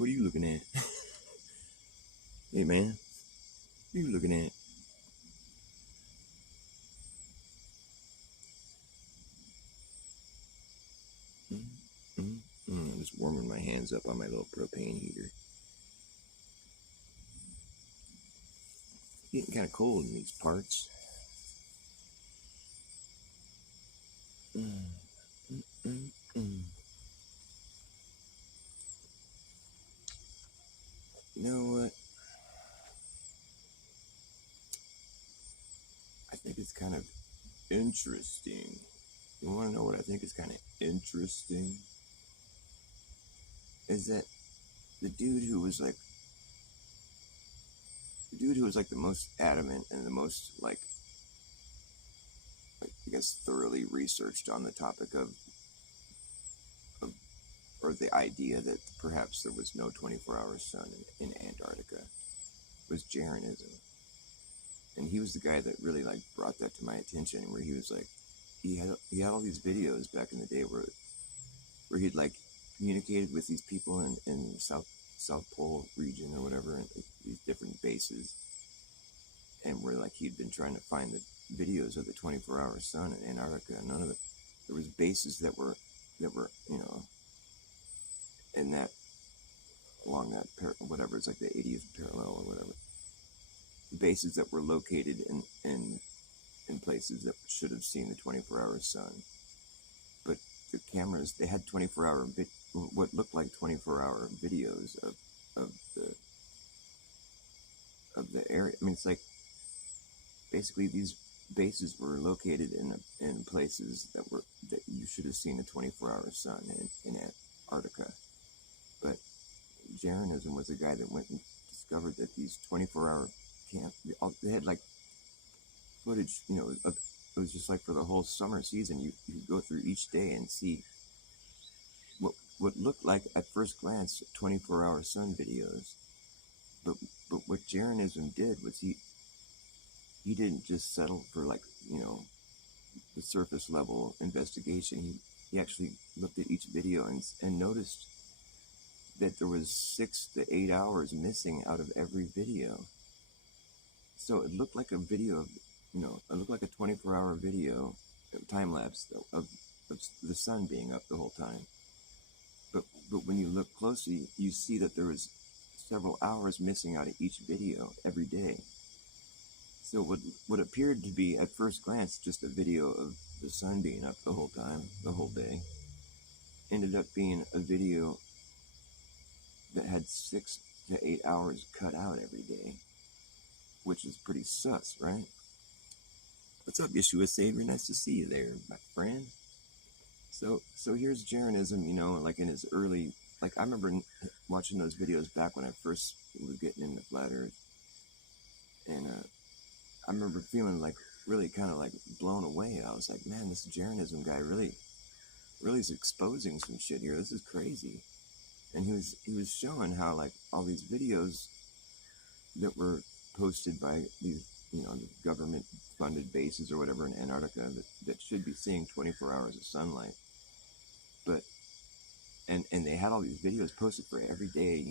What are you looking at? Hey, man. What are you looking at? I'm just warming my hands up on my little propane heater. It's getting kind of cold in these parts. You know what? I think it's kind of interesting. You want to know what I think is kind of interesting? Is that the dude who was like the most adamant and the most like I guess thoroughly researched on the topic of or the idea that perhaps there was no 24-hour sun in Antarctica was Jeranism. And he was the guy that really like brought that to my attention, where he was like, he had all these videos back in the day where he'd like communicated with these people in the South Pole region or whatever, and these different bases, and where like he'd been trying to find the videos of the 24-hour sun in Antarctica, and none of it. There was bases that were in that along that whatever, it's like the 80th parallel or whatever, bases that were located in places that should have seen the 24-hour sun, but the cameras, they had 24-hour what looked like 24-hour videos of the area. I mean, it's like basically these bases were located in places that you should have seen the 24-hour sun in Antarctica. But Jeranism was the guy that went and discovered that these 24-hour they had like footage, it was just like for the whole summer season, you could go through each day and see what looked like at first glance 24-hour sun videos. But what Jeranism did was he didn't just settle for like, the surface level investigation. He actually looked at each video and noticed that there was 6 to 8 hours missing out of every video. So it looked like a video of, it looked like a 24-hour video, time lapse of the sun being up the whole time. But when you look closely, you see that there was several hours missing out of each video every day. So what appeared to be at first glance just a video of the sun being up the whole time, the whole day, ended up being a video that had 6 to 8 hours cut out every day, which is pretty sus, right? What's up, Yeshua Savior? Nice to see you there, my friend. So here's Jeranism, like in his early, like I remember watching those videos back when I first was getting into flat Earth, and I remember feeling like really kind of like blown away. I was like, man, this Jeranism guy really is exposing some shit here. This is crazy. And he was showing how like all these videos that were posted by these, the government funded bases or whatever in Antarctica that should be seeing 24 hours of sunlight. But and they had all these videos posted for every day,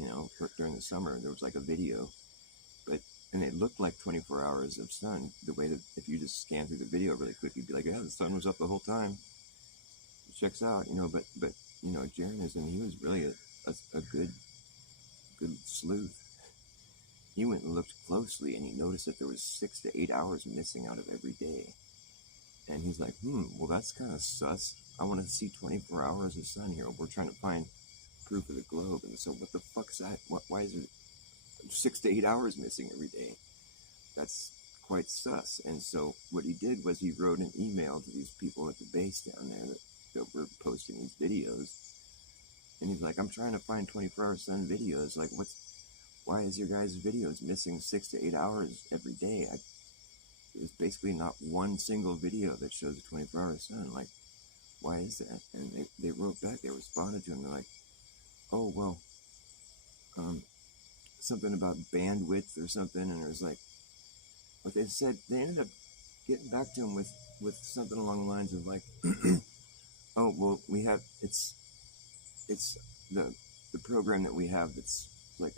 during the summer. There was like a video, and it looked like 24 hours of sun, the way that if you just scan through the video really quick, you'd be like, yeah, the sun was up the whole time. It checks out, but Jeranism, he was really a good sleuth. He went and looked closely, and he noticed that there was 6 to 8 hours missing out of every day. And he's like, well, that's kind of sus. I want to see 24 hours of sun here. We're trying to find proof of the globe. And so what the fuck's that? Why is it 6 to 8 hours missing every day? That's quite sus. And so what he did was he wrote an email to these people at the base down there that were posting these videos. And he's like, I'm trying to find 24-hour sun videos. Like, why is your guys' videos missing 6 to 8 hours every day? There's basically not one single video that shows a 24-hour sun. Like, why is that? And they wrote back, they responded to him. They're like, oh, well, something about bandwidth or something. And it was like, what they said, they ended up getting back to him with something along the lines of like, oh, well, we have, it's the the program that we have that's like,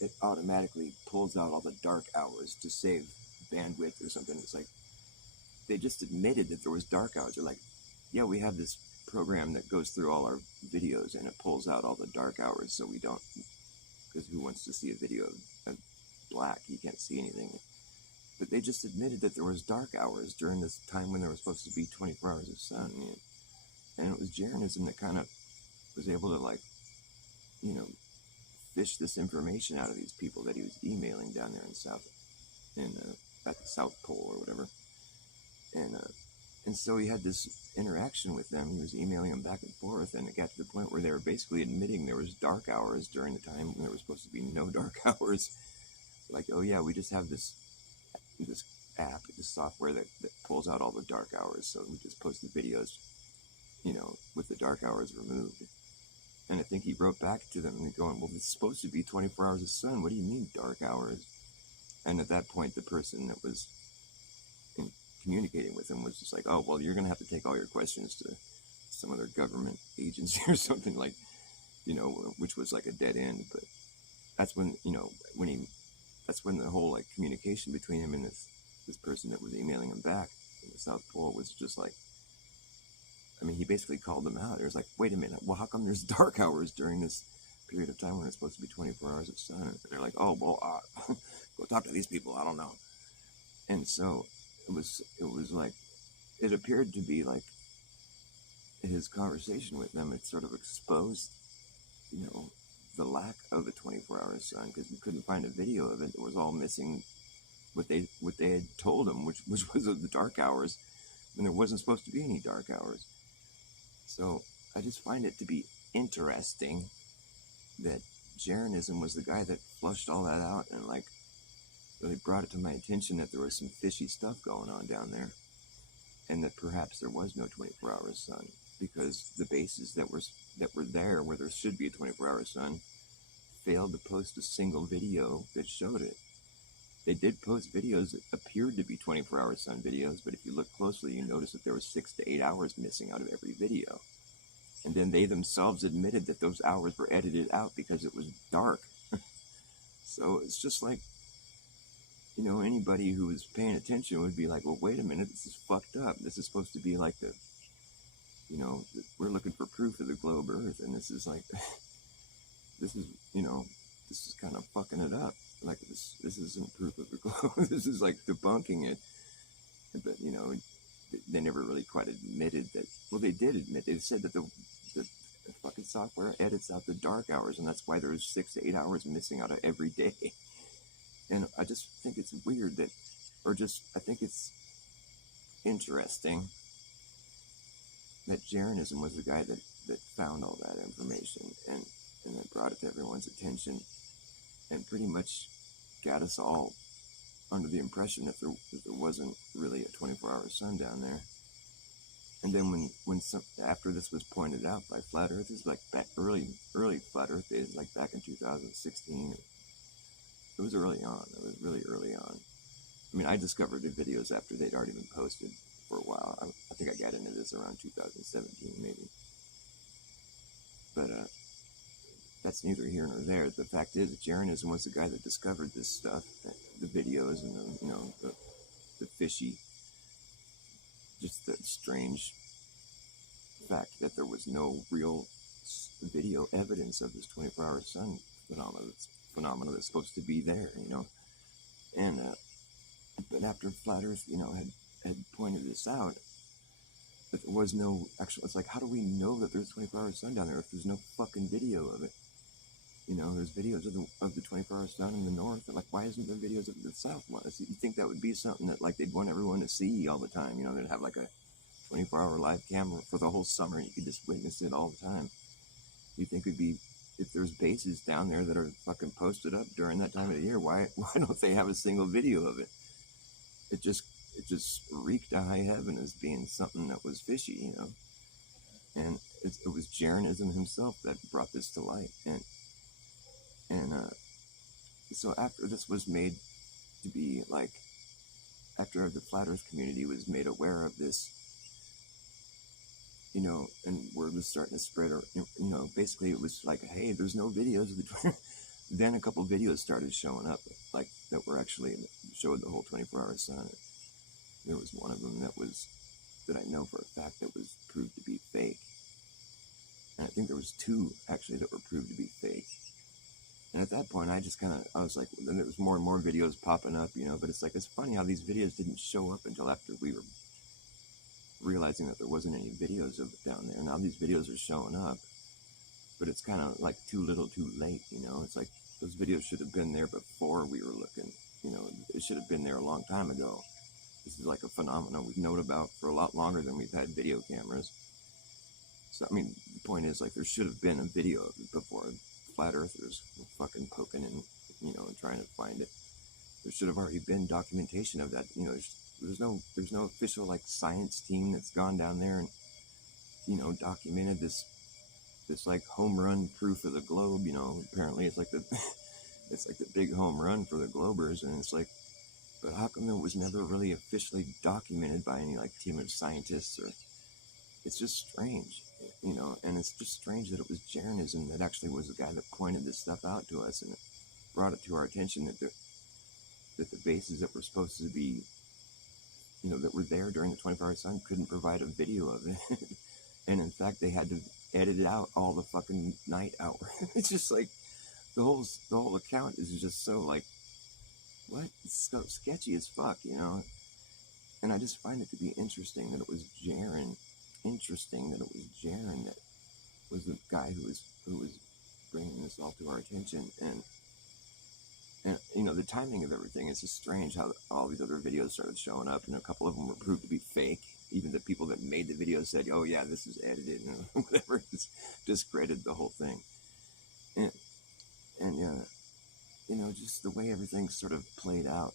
it automatically pulls out all the dark hours to save bandwidth or something. It's like, they just admitted that there was dark hours. They're like, yeah, we have this program that goes through all our videos and it pulls out all the dark hours so we don't, because who wants to see a video of black? You can't see anything. But they just admitted that there was dark hours during this time when there was supposed to be 24 hours of sun. And it was Jeranism that kind of was able to, like, you know, fish this information out of these people that he was emailing down there at the South Pole or whatever. And so he had this interaction with them. He was emailing them back and forth, and it got to the point where they were basically admitting there was dark hours during the time when there was supposed to be no dark hours. Like, oh yeah, we just have this app, this software that pulls out all the dark hours, so we just post the videos, you know, with the dark hours removed. And I think he wrote back to them and going, well, it's supposed to be 24 hours of sun. What do you mean dark hours? And at that point, the person that was communicating with him was just like, oh, well, you're going to have to take all your questions to some other government agency or something, like, you know, which was like a dead end. But that's when, you know, that's when the whole, like, communication between him and this person that was emailing him back in the South Pole was just like, I mean, he basically called them out. It was like, wait a minute, well, how come there's dark hours during this period of time when it's supposed to be 24 hours of sun? And they're like, oh, well, go talk to these people, I don't know. And so it was like, it appeared to be like his conversation with them, it sort of exposed, you know, the lack of a 24-hour sun, because we couldn't find a video of it. It was all missing what they had told him, which was of the dark hours, when there wasn't supposed to be any dark hours. So I just find it to be interesting that Jeranism was the guy that flushed all that out and, like, really brought it to my attention that there was some fishy stuff going on down there, and that perhaps there was no 24-hour sun, because the bases that were there where there should be a 24-hour sun failed to post a single video that showed it. They did post videos that appeared to be 24-hour sun videos, but if you look closely, you notice that there was 6 to 8 hours missing out of every video. And then they themselves admitted that those hours were edited out because it was dark. So it's just like, you know, anybody who was paying attention would be like, well, wait a minute, this is fucked up. This is supposed to be like the, you know, we're looking for proof of the globe Earth, and this is like, this is, you know, this is kind of fucking it up. Like, this isn't proof of the globe. This is like debunking it. But, you know, they never really quite admitted that. Well, they did admit. They said that the fucking software edits out the dark hours, and that's why there's 6 to 8 hours missing out of every day. And I just think it's weird that, I think it's interesting that Jeranism was the guy that found all that information and that brought it to everyone's attention, and pretty much got us all under the impression that there wasn't really a 24-hour sun down there. And then after this was pointed out by Flat Earthers, like back early Flat Earth days, like back in 2016, it was early on. It was really early on. I mean, I discovered the videos after they'd already been posted for a while. I think I got into this around 2017, maybe. But that's neither here nor there. The fact is that Jeranism was the guy that discovered this stuff, the videos and the, you know, the fishy, just the strange fact that there was no real video evidence of this 24-hour sun phenomena that's supposed to be there, you know. And but after Flat Earth, you know, had pointed this out, that there was no actual, it's like, how do we know that there's a 24-hour sun down there if there's no fucking video of it? You know, there's videos of the 24-hour sun in the north, and like, why isn't there videos of the south one? You think that would be something that, like, they'd want everyone to see all the time, you know, they'd have like a 24-hour live camera for the whole summer, and you could just witness it all the time. You think it'd be, if there's bases down there that are fucking posted up during that time of the year, why don't they have a single video of it? It just reeked to high heaven as being something that was fishy, you know. And it was Jeranism himself that brought this to light. And so after this was made to be, like, after the Flat Earth community was made aware of this and word was starting to spread, or, basically it was like, hey, there's no videos of the then a couple videos started showing up, like, that were actually, showed the whole 24-hour sun. There was one of them that I know for a fact that was proved to be fake. And I think there was two, actually, that were proved to be fake. And at that point, I was like, then there was more and more videos popping up, but it's like, it's funny how these videos didn't show up until after we were realizing that there wasn't any videos of it down there. Now these videos are showing up, but it's kind of like too little too late, It's like, those videos should have been there before we were looking, it should have been there a long time ago. This is like a phenomenon we've known about for a lot longer than we've had video cameras. So, I mean, the point is, like, there should have been a video of it before flat earthers were fucking poking and, and trying to find it. There should have already been documentation of that. There's no official, like, science team that's gone down there and, documented this like home run proof of the globe. Apparently it's like the big home run for the Globers, and it's like, but how come it was never really officially documented by any, like, team of scientists? Or it's just strange, and it's just strange that it was Jeranism that actually was the guy that pointed this stuff out to us and brought it to our attention that the bases that were supposed to be, that were there during the 24-hour sun couldn't provide a video of it. And in fact, they had to edit it out all the fucking night hour. It's just like, the whole account is just so, like, what? It's so sketchy as fuck, And I just find it to be interesting that it was Jaren. That was the guy who was bringing this all to our attention. And the timing of everything is just strange. How all these other videos started showing up, and a couple of them were proved to be fake. Even the people that made the video said, "Oh yeah, this is edited," and whatever. Just discredited the whole thing. And just the way everything sort of played out,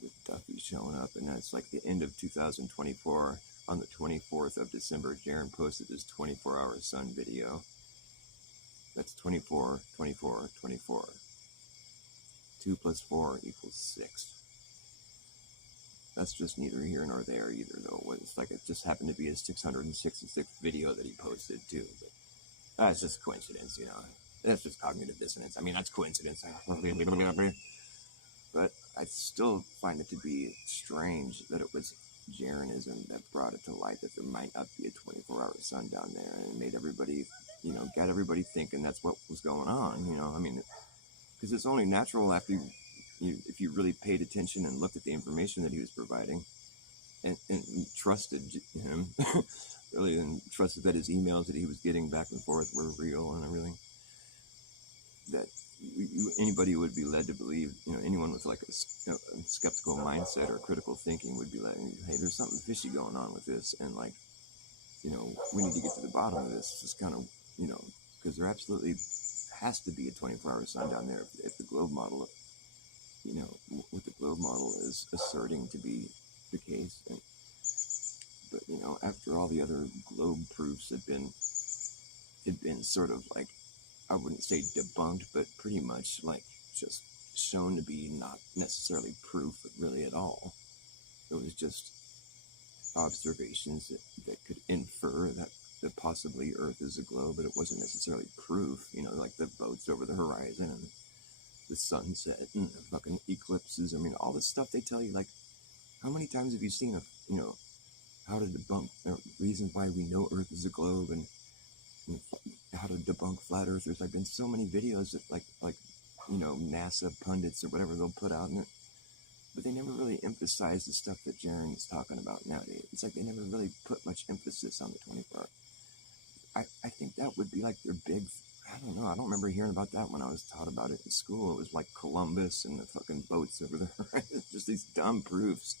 with Duffy showing up, and it's like the end of 2024. On the 24th of December, Jaren posted his 24-hour sun video. That's 24, 24, 24. 2 plus 4 equals 6. That's just neither here nor there either, though. It's like it just happened to be his 666th video that he posted, too. But it's just coincidence, That's just cognitive dissonance. I mean, that's coincidence. But I still find it to be strange that it was Jeranism that brought it to light that there might not be a 24-hour sun down there, and it made everybody, got everybody thinking that's what was going on, I mean, because it's only natural after if you really paid attention and looked at the information that he was providing and trusted him, really, and trusted that his emails that he was getting back and forth were real and everything, that anybody would be led to believe, anyone with like a skeptical mindset or critical thinking would be like, hey, there's something fishy going on with this, and like, we need to get to the bottom of this. It's kind of, because there absolutely has to be a 24-hour sun down there if the globe model, what the globe model is asserting to be the case. But after all the other globe proofs had been sort of like, I wouldn't say debunked, but pretty much like just shown to be not necessarily proof really at all. It was just observations that could infer that possibly Earth is a globe, but it wasn't necessarily proof, like the boats over the horizon and the sunset and the fucking eclipses. I mean, all this stuff they tell you, like, how many times have you seen how to debunk reasons why we know Earth is a globe, and how to debunk flat earthers? I've been so many videos that like NASA pundits or whatever they'll put out in it, but they never really emphasize the stuff that Jaren is talking about nowadays. It's like they never really put much emphasis on the 24 hour. I think that would be like their big, I don't know, I don't remember hearing about that when I was taught about it in school. It was like Columbus and the fucking boats over there. Just these dumb proofs.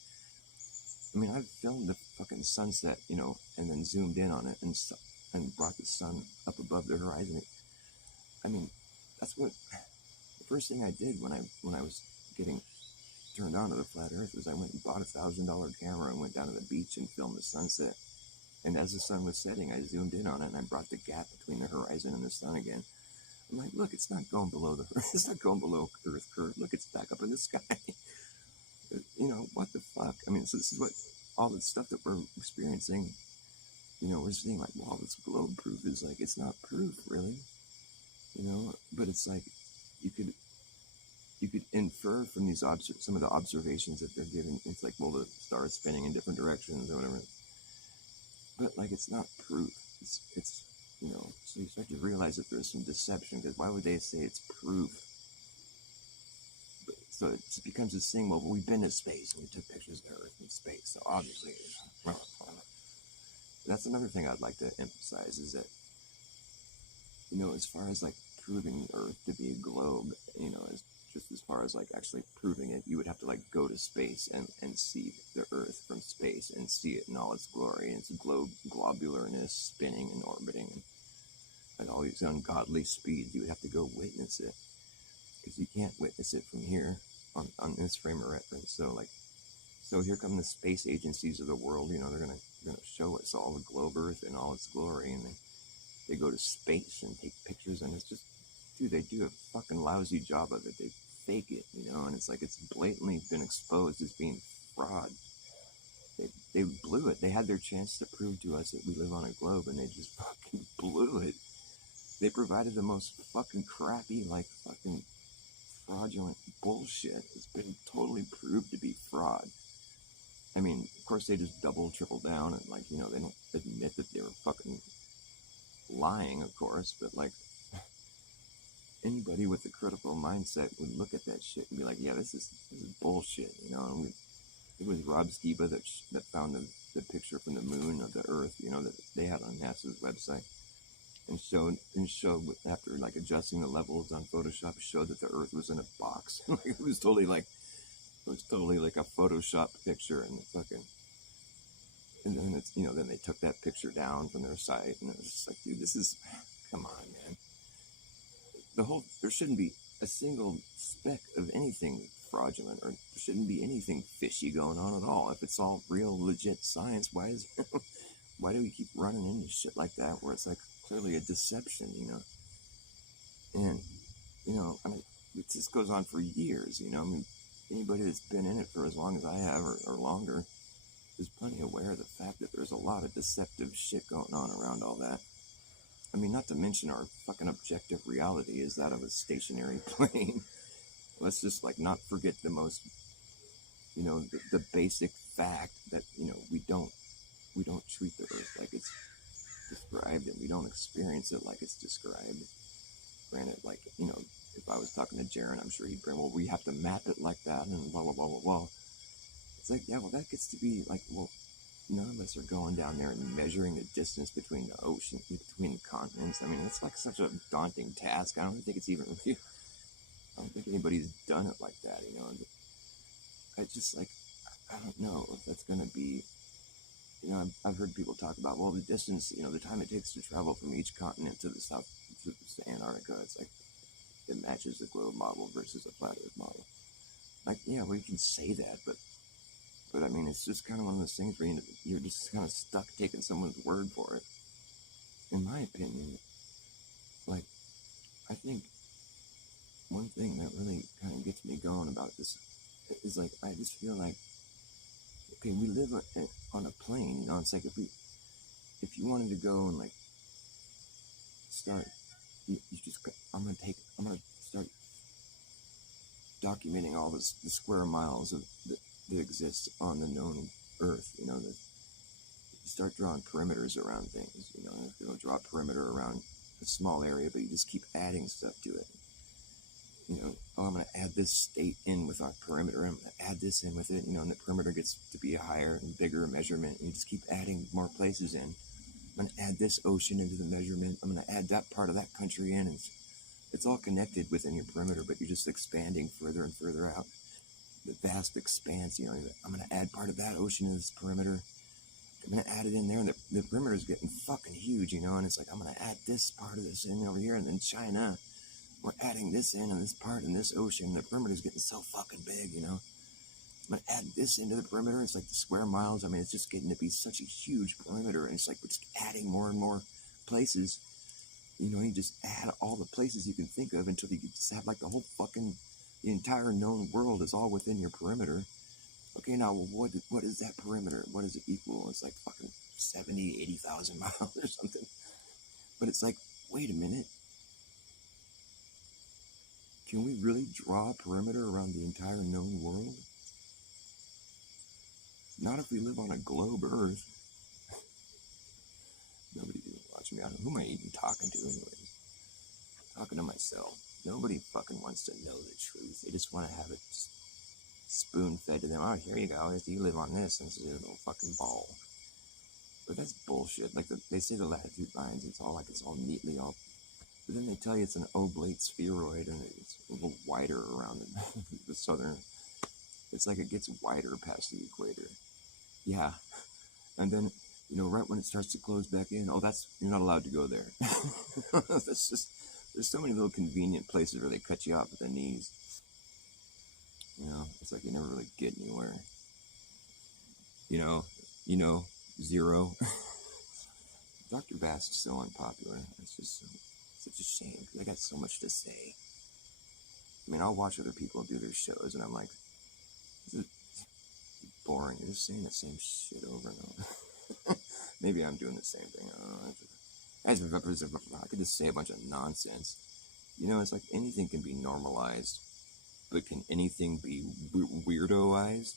I mean, I've filmed the fucking sunset, and then zoomed in on it and brought the sun up above the horizon. I mean, that's what the first thing I did when I was getting turned on to the flat earth was I went and bought a $1,000 camera and went down to the beach and filmed the sunset. And as the sun was setting, I zoomed in on it and I brought the gap between the horizon and the sun again. I'm like, look, it's not going below it's not going below Earth curve. Look, it's back up in the sky. What the fuck? I mean, so this is what all the stuff that we're experiencing, we're seeing like, well, this globe proof is like, it's not proof really, but it's like, you could infer from these some of the observations that they're giving. It's like, well, the star is spinning in different directions or whatever, but like, it's not proof. It's so you start to realize that there's some deception, because why would they say it's proof? So it becomes this thing, well, we've been to space and we took pictures of Earth in space, so obviously, that's another thing I'd like to emphasize, is that, as far as like proving Earth to be a globe, as far as like actually proving it, you would have to like go to space and see the Earth from space and see it in all its glory and its globularness, spinning and orbiting at all these ungodly speeds. You would have to go witness it, because you can't witness it from here on this frame of reference. So here come the space agencies of the world. They're gonna show us all the globe Earth in all its glory, and they go to space and take pictures, and it's just, dude, they do a fucking lousy job of it. They fake it, and it's like, it's blatantly been exposed as being fraud. They blew it. They had their chance to prove to us that we live on a globe, and they just fucking blew it. They provided the most fucking crappy, like, fucking fraudulent bullshit. It's been totally proved to be fraud. I mean, of course, they just double, triple down, and like, they don't admit that they were fucking lying, of course, but like, anybody with a critical mindset would look at that shit and be like, yeah, this is bullshit, And it was Rob Skiba that found the picture from the moon of the Earth, that they had on NASA's website, and showed after like adjusting the levels on Photoshop, showed that the Earth was in a box. It was totally like a Photoshop picture, and and then it's then they took that picture down from their site, and it was just like, dude, this is, come on, man. There shouldn't be a single speck of anything fraudulent, or there shouldn't be anything fishy going on at all. If it's all real, legit science, why do we keep running into shit like that, where it's like clearly a deception, And, I mean, it just goes on for years, I mean, anybody that's been in it for as long as I have, or longer, is plenty aware of the fact that there's a lot of deceptive shit going on around all that. I mean, not to mention our fucking objective reality is that of a stationary plane. Let's just like not forget the most, the basic fact that, we don't treat the Earth like it's described, and we don't experience it like it's described. Granted, like, if I was talking to Jaron, I'm sure he'd bring, well, we have to map it like that, and blah, blah, blah, blah, blah. It's like, yeah, well, that gets to be like, well, none of us are going down there and measuring the distance between the ocean, between the continents. I mean, it's like such a daunting task. I don't think it's even really, I don't think anybody's done it like that, I just like, I don't know if that's going to be, I've heard people talk about, well, the distance, the time it takes to travel from each continent to the south, to Antarctica, it's like, it matches the globe model versus a flat Earth model. Like, yeah, we can say that, but I mean, it's just kind of one of those things where you're just kind of stuck taking someone's word for it. In my opinion, like, I think one thing that really kind of gets me going about this is like, I just feel like, okay, we live on a plane, it's like, if you wanted to go and like start, I'm gonna start documenting all the square miles that exist on the known Earth, that you start drawing perimeters around things, draw a perimeter around a small area, but you just keep adding stuff to it. I'm going to add this state in with our perimeter, I'm going to add this in with it, and the perimeter gets to be a higher and bigger measurement, and you just keep adding more places in. I'm going to add this ocean into the measurement, I'm going to add that part of that country in, and it's all connected within your perimeter, but you're just expanding further and further out. The vast expanse, I'm going to add part of that ocean to this perimeter. I'm going to add it in there, and the perimeter is getting fucking huge, and it's like, I'm going to add this part of this in over here, and then China, we're adding this in this part in this ocean. The perimeter is getting so fucking big, I'm going to add this into the perimeter. It's like the square miles. I mean, it's just getting to be such a huge perimeter, and it's like we're just adding more and more places. You just add all the places you can think of until you just have like the entire known world is all within your perimeter. Okay, now what is that perimeter? What does it equal? It's like fucking 70, 80,000 miles or something. But it's like, wait a minute. Can we really draw a perimeter around the entire known world? Not if we live on a globe Earth. Nobody even watching me. Who am I even talking to anyways? Talking to myself. Nobody fucking wants to know the truth. They just want to have it spoon-fed to them. Oh, here you go. You live on this, and it's a little fucking ball. But that's bullshit. Like they say the latitude lines, it's all neatly all. But then they tell you it's an oblate spheroid, and it's a little wider around the southern. It's like it gets wider past the equator. Yeah, and then right when it starts to close back in, you're not allowed to go there. That's just, there's so many little convenient places where they cut you off at the knees. It's like you never really get anywhere. Zero. Dr. Bask's so unpopular. It's just such a shame because I got so much to say. I mean, I'll watch other people do their shows and I'm like, this is boring. You're just saying the same shit over and over. Maybe I'm doing the same thing. I don't know. I could just say a bunch of nonsense. It's like anything can be normalized, but can anything be weirdoized?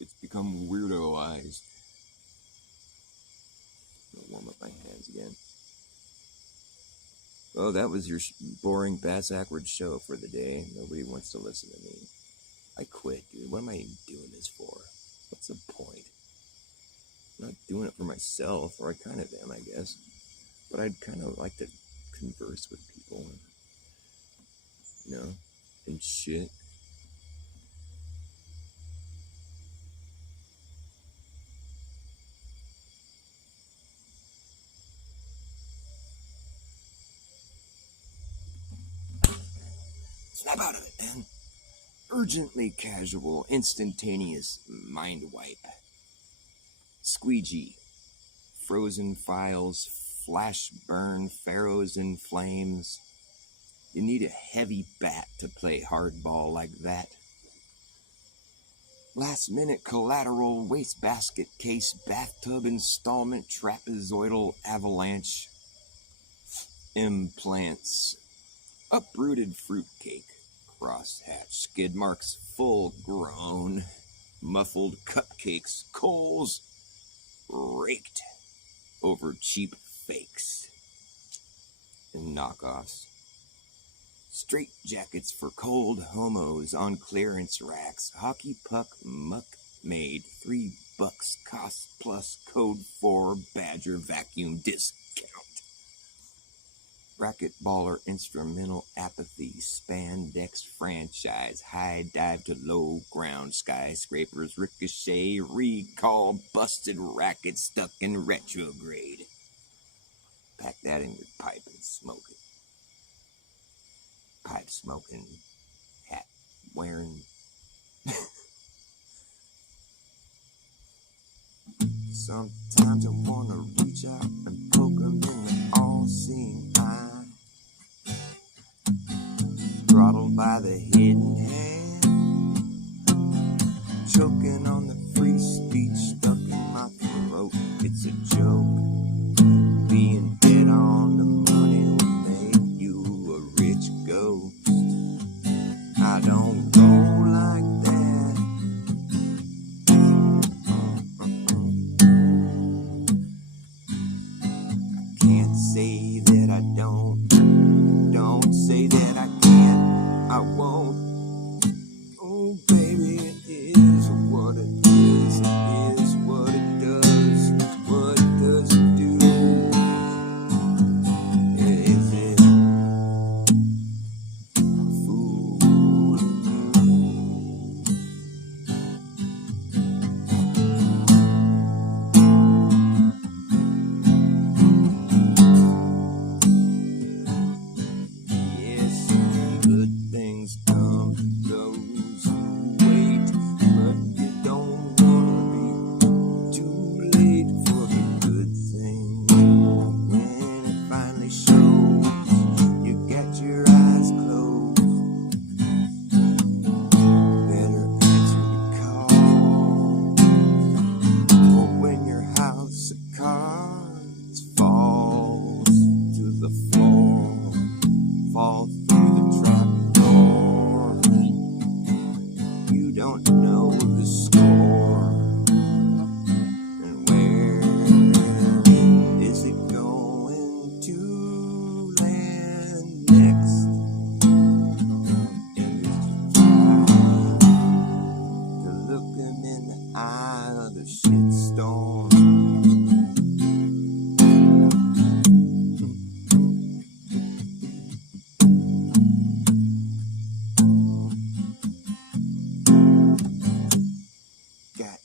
It's become weirdoized. I'll warm up my hands again. Oh, that was your boring bass-ackward show for the day. Nobody wants to listen to me. I quit, dude. What am I even doing this for? What's the point? I'm not doing it for myself, or I kind of am, I guess. But I'd kind of like to converse with people, and shit. Snap out of it, man. Urgently casual, instantaneous mind wipe. Squeegee. Frozen files, flash burn, pharaohs in flames. You need a heavy bat to play hardball like that. Last minute collateral, wastebasket case, bathtub installment, trapezoidal avalanche. Implants. Uprooted fruitcake, crosshatch, skid marks full grown, muffled cupcakes, coals raked over cheap fakes and knockoffs. Straight jackets for cold homos on clearance racks, hockey puck muck made, $3 cost plus code 4 Badger vacuum discount. Bracket baller instrumental apathy, spandex franchise, high dive to low ground, skyscrapers ricochet, recall busted racket stuck in retrograde. Pack that in your pipe and smoke it. Pipe smoking, hat wearing. Sometimes I wanna reach out and poke 'em in the all-seeing eye. Throttled by the hidden hand, choking on the free speech stuck in my throat. It's a joke. Being dead on the money will make you a rich ghost. I don't roll like that. I can't say that I don't. Don't say that I can't. I won't. Oh, baby, it is what it is. don't know the score. And where is it going to land next? And if you try to look him in the eye of the shitstorm, got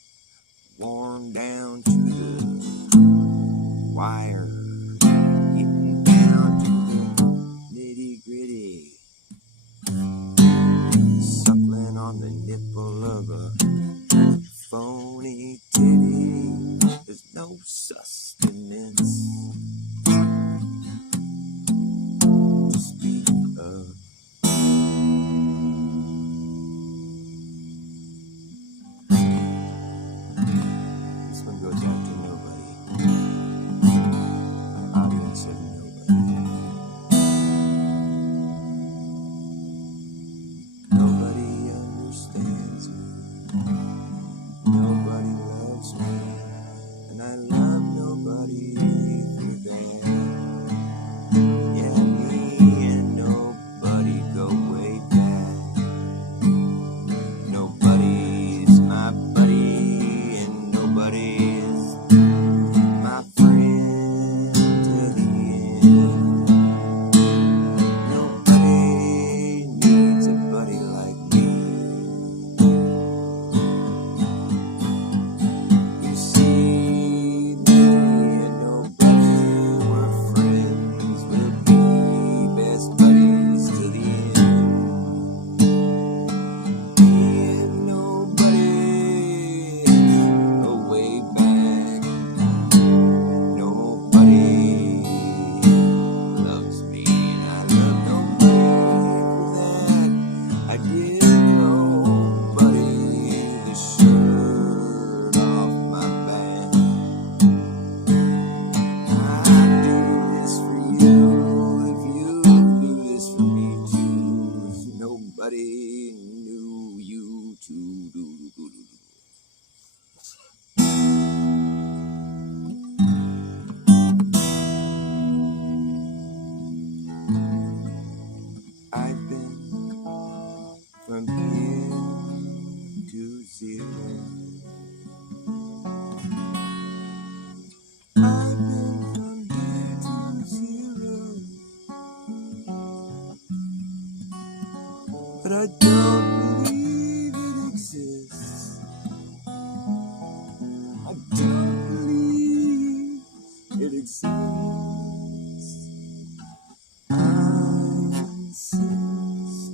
worn down to the wire, getting down to the nitty gritty, suckling on the nipple of a phony titty. There's no sustenance to speak of. This one goes out to nobody. An audience of nobody. Nobody understands me. Nobody loves me. And I love nobody for that. Yeah, me and nobody go way back. Nobody's my buddy, and nobody's my friend till the end. Nobody needs a buddy like me. You see, me and nobody were friends. We'll be best buddies till the end. Me and nobody go way back. Nobody loves me, and I love nobody for that. I give nobody the shirt off my back. I do this for you if you do this for me too. Nobody knew you too. I've been from here to zero. I've been from here to zero. But I don't believe it exists. I don't believe it exists. I insist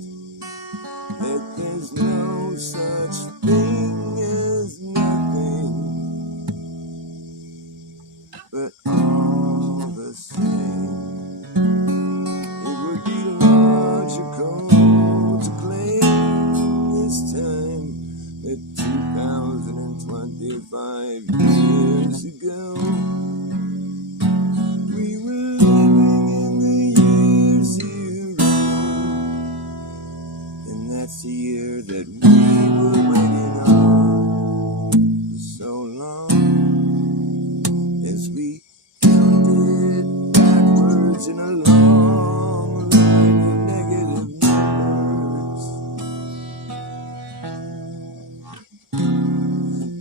that there's no such thing as nothing, but all the same, it would be logical to claim this time that 2025 years ago, we were living in the year zero, and that's the year that we were waiting on for so long, as we counted backwards in a long line of negative numbers.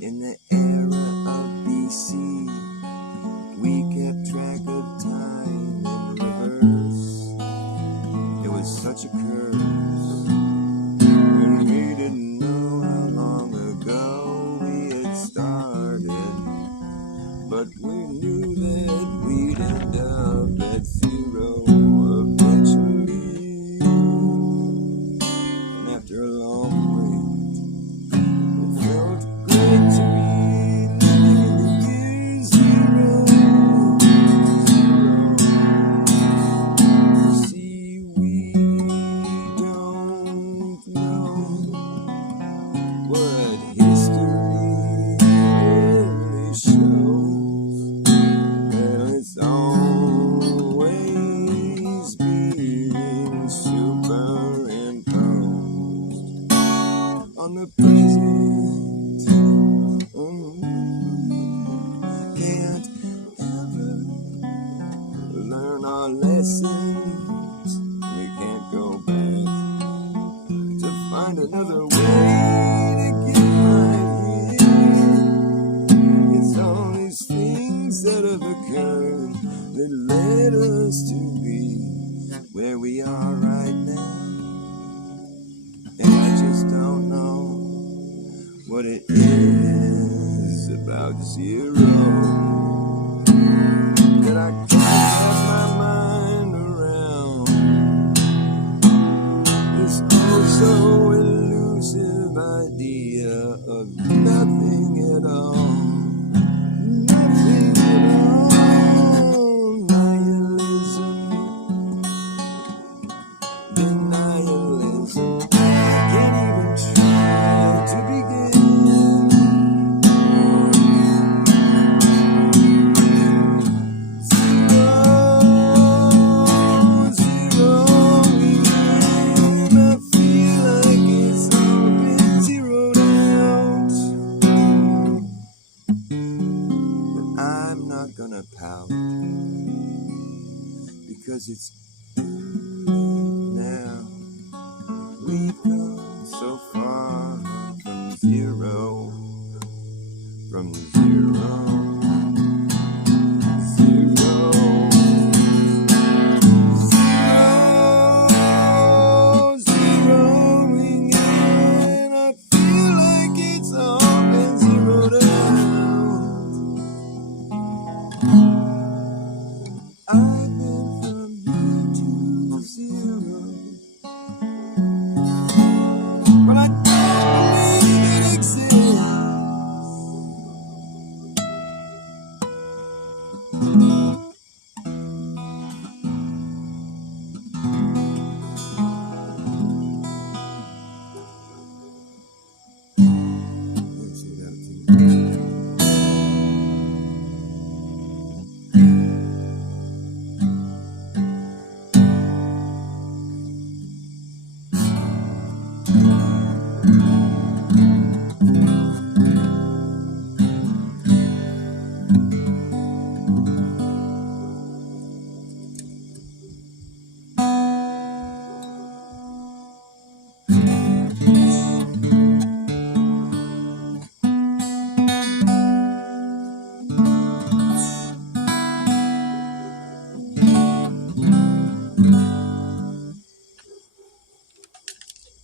In the era of BC, Can't ever learn our lessons. We can't go back to find another way to get right here. It's all these things that have occurred that led us to be where we are right now. And I just don't know what it is about zero that I can't wrap my mind around. This oh so elusive idea of nothing at all. Nothing at all. Nihilism. Denialism. Can't even try to begin. Gonna pout because it's now. We've come so far from zero, from zero, zero, zeroing in. I feel like it's all been zeroed out. I've been from here to zero, but I don't believe it exists. Let's see that too.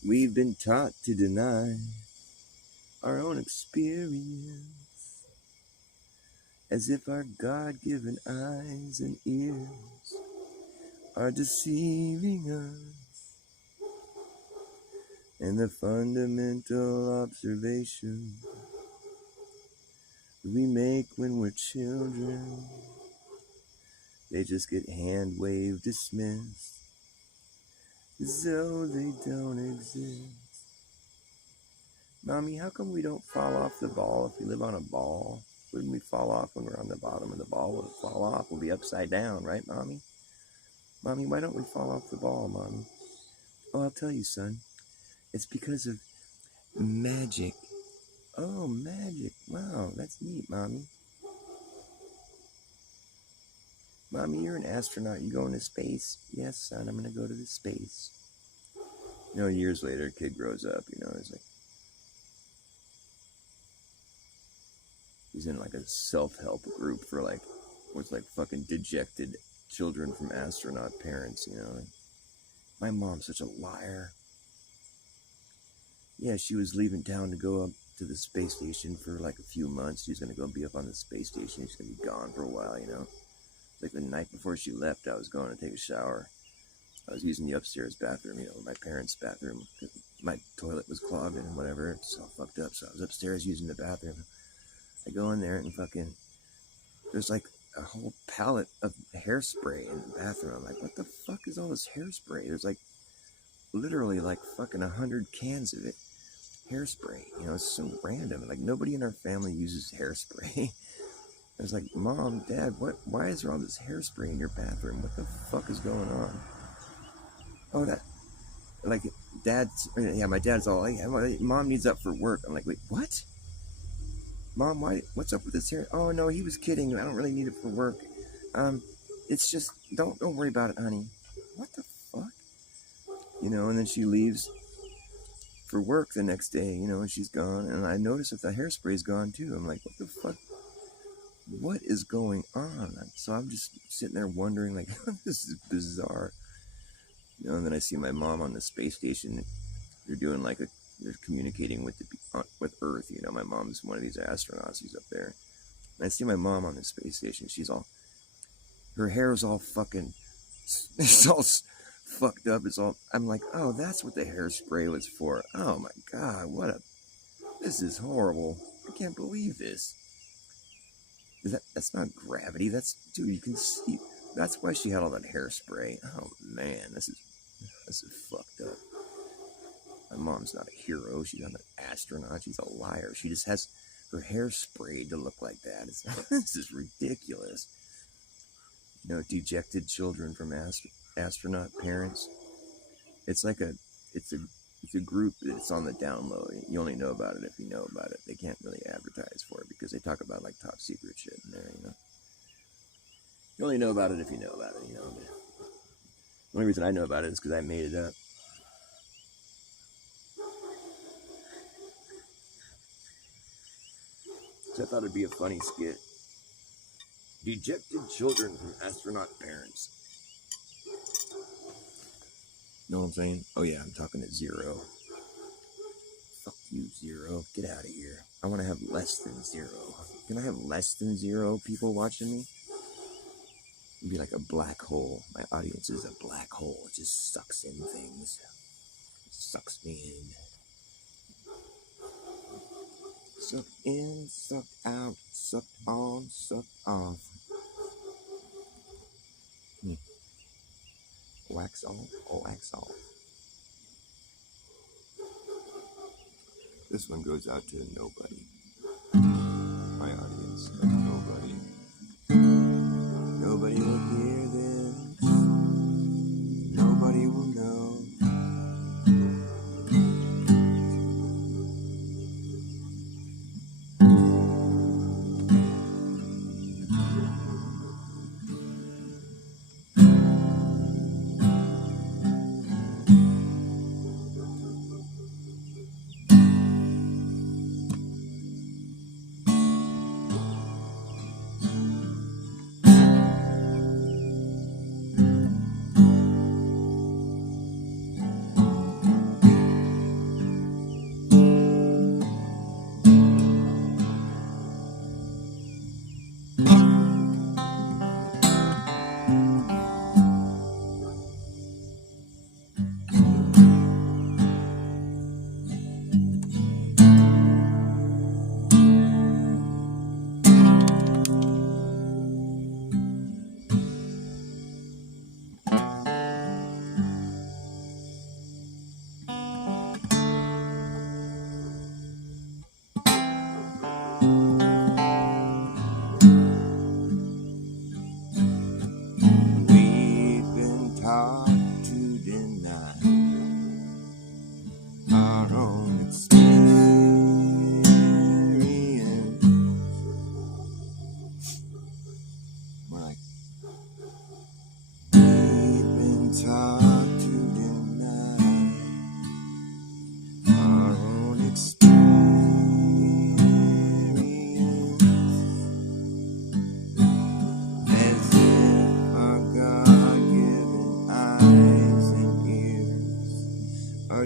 We've been taught to deny our own experience, as if our God-given eyes and ears are deceiving us. And the fundamental observation we make when we're children, they just get hand-waved, dismissed, as though they don't exist. Mommy, how come we don't fall off the ball if we live on a ball? Wouldn't we fall off when we're on the bottom of the ball? We'll fall off. We'll be upside down, right, Mommy? Mommy, why don't we fall off the ball, Mommy? Oh, I'll tell you, son. It's because of magic. Oh, magic. Wow, that's neat, Mommy. Mommy, you're an astronaut. You going to space? Yes, son, I'm going to go to the space. You know, years later, a kid grows up, you know, he's in like a self-help group for like, with like fucking dejected children from astronaut parents, you know. My mom's such a liar. Yeah, she was leaving town to go up to the space station for like a few months. She's going to go be up on the space station. She's going to be gone for a while, you know. Like the night before she left, I was going to take a shower. I was using the upstairs bathroom, you know, my parents' bathroom. My toilet was clogged and whatever. It's all fucked up. So I was upstairs using the bathroom. I go in there and fucking, there's like a whole pallet of hairspray in the bathroom. I'm like, what the fuck is all this hairspray? There's like literally like fucking 100 cans of it. Hairspray, you know, it's so random. Like nobody in our family uses hairspray. I was like, Mom, Dad, why is there all this hairspray in your bathroom? What the fuck is going on? Oh, that, like, my dad's all like, Mom needs up for work. I'm like, wait, what? Mom, what's up with his hair? Oh no, he was kidding. I don't really need it for work. It's just, don't worry about it, honey. What the fuck? And then she leaves for work the next day, and she's gone. And I notice that the hairspray's gone too. I'm like, what the fuck? What is going on? So I'm just sitting there wondering, like, this is bizarre. And then I see my mom on the space station. They're doing like they're communicating with Earth. My mom's one of these astronauts who's up there. And I see my mom on the space station. Her hair's all fucking, it's all fucked up. I'm like, oh, that's what the hairspray was for. Oh my God, this is horrible. I can't believe this. That's not gravity. Dude, you can see. That's why she had all that hairspray. Oh man, this is fucked up. My mom's not a hero. She's not an astronaut. She's a liar. She just has her hair sprayed to look like that. This is ridiculous. Dejected children from astronaut parents. It's like it's a group that's on the down low. You only know about it if you know about it. They can't really advertise for it because they talk about like top secret shit in there. You only know about it if you know about it. The only reason I know about it is because I made it up. So I thought it'd be a funny skit. Dejected children from astronaut parents. Know what I'm saying? Oh yeah, I'm talking to Zero. Fuck you, Zero. Get out of here. I want to have less than 0. Can I have less than 0 people watching me? It'd be like a black hole. My audience is a black hole. It just sucks in things. It sucks me in. Suck in, suck out, suck on, suck off. Wax on, wax off. This one goes out to nobody. My audience, nobody. Nobody will hear this. Nobody will know.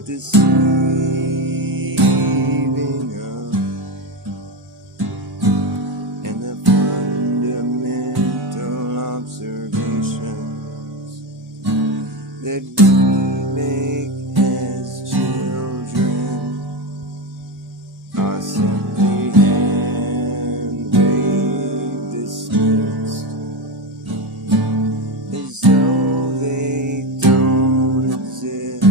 Deceiving us, and the fundamental observations that we make as children are simply hand-wave dismissed, as though they don't exist.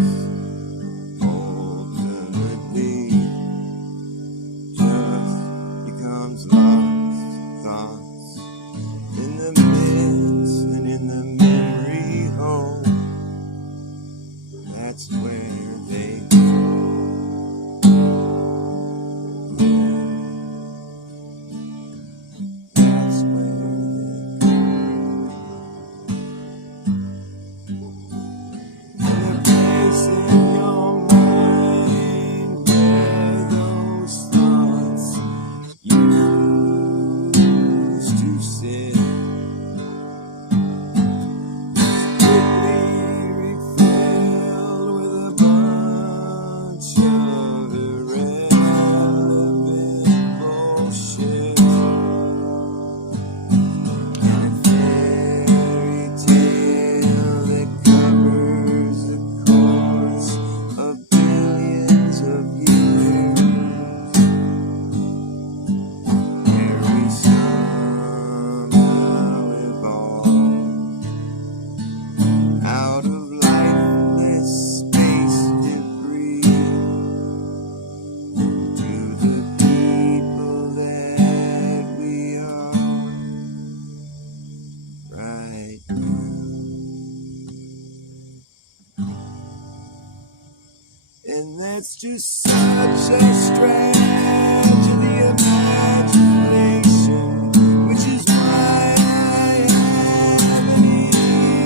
just such a stretch of the imagination, which is why I have an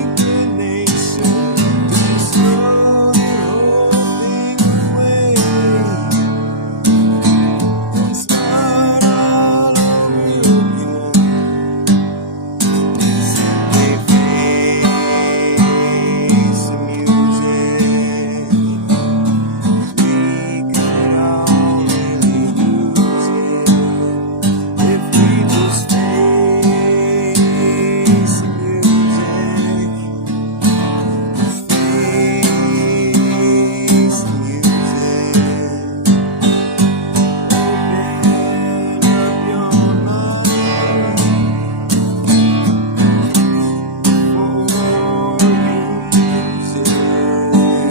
inclination to just throw the whole thing away and start all over again. Simply face the music. We could all really use it if we just face the music. Face the music. Open up your mind before you lose it. Face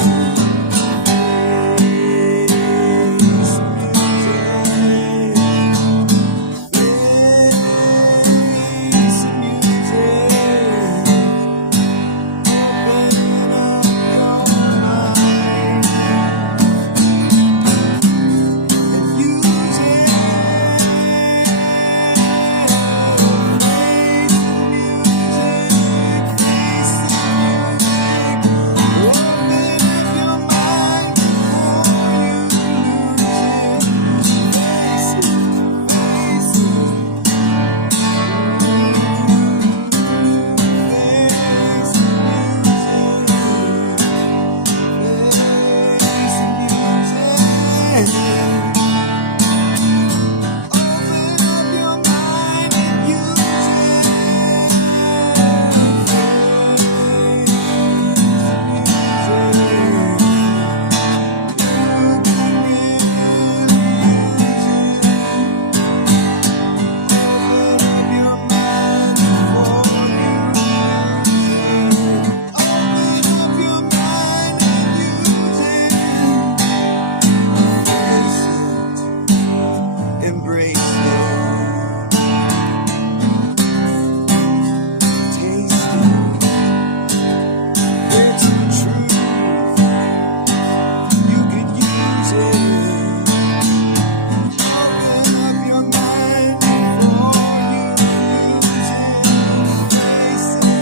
the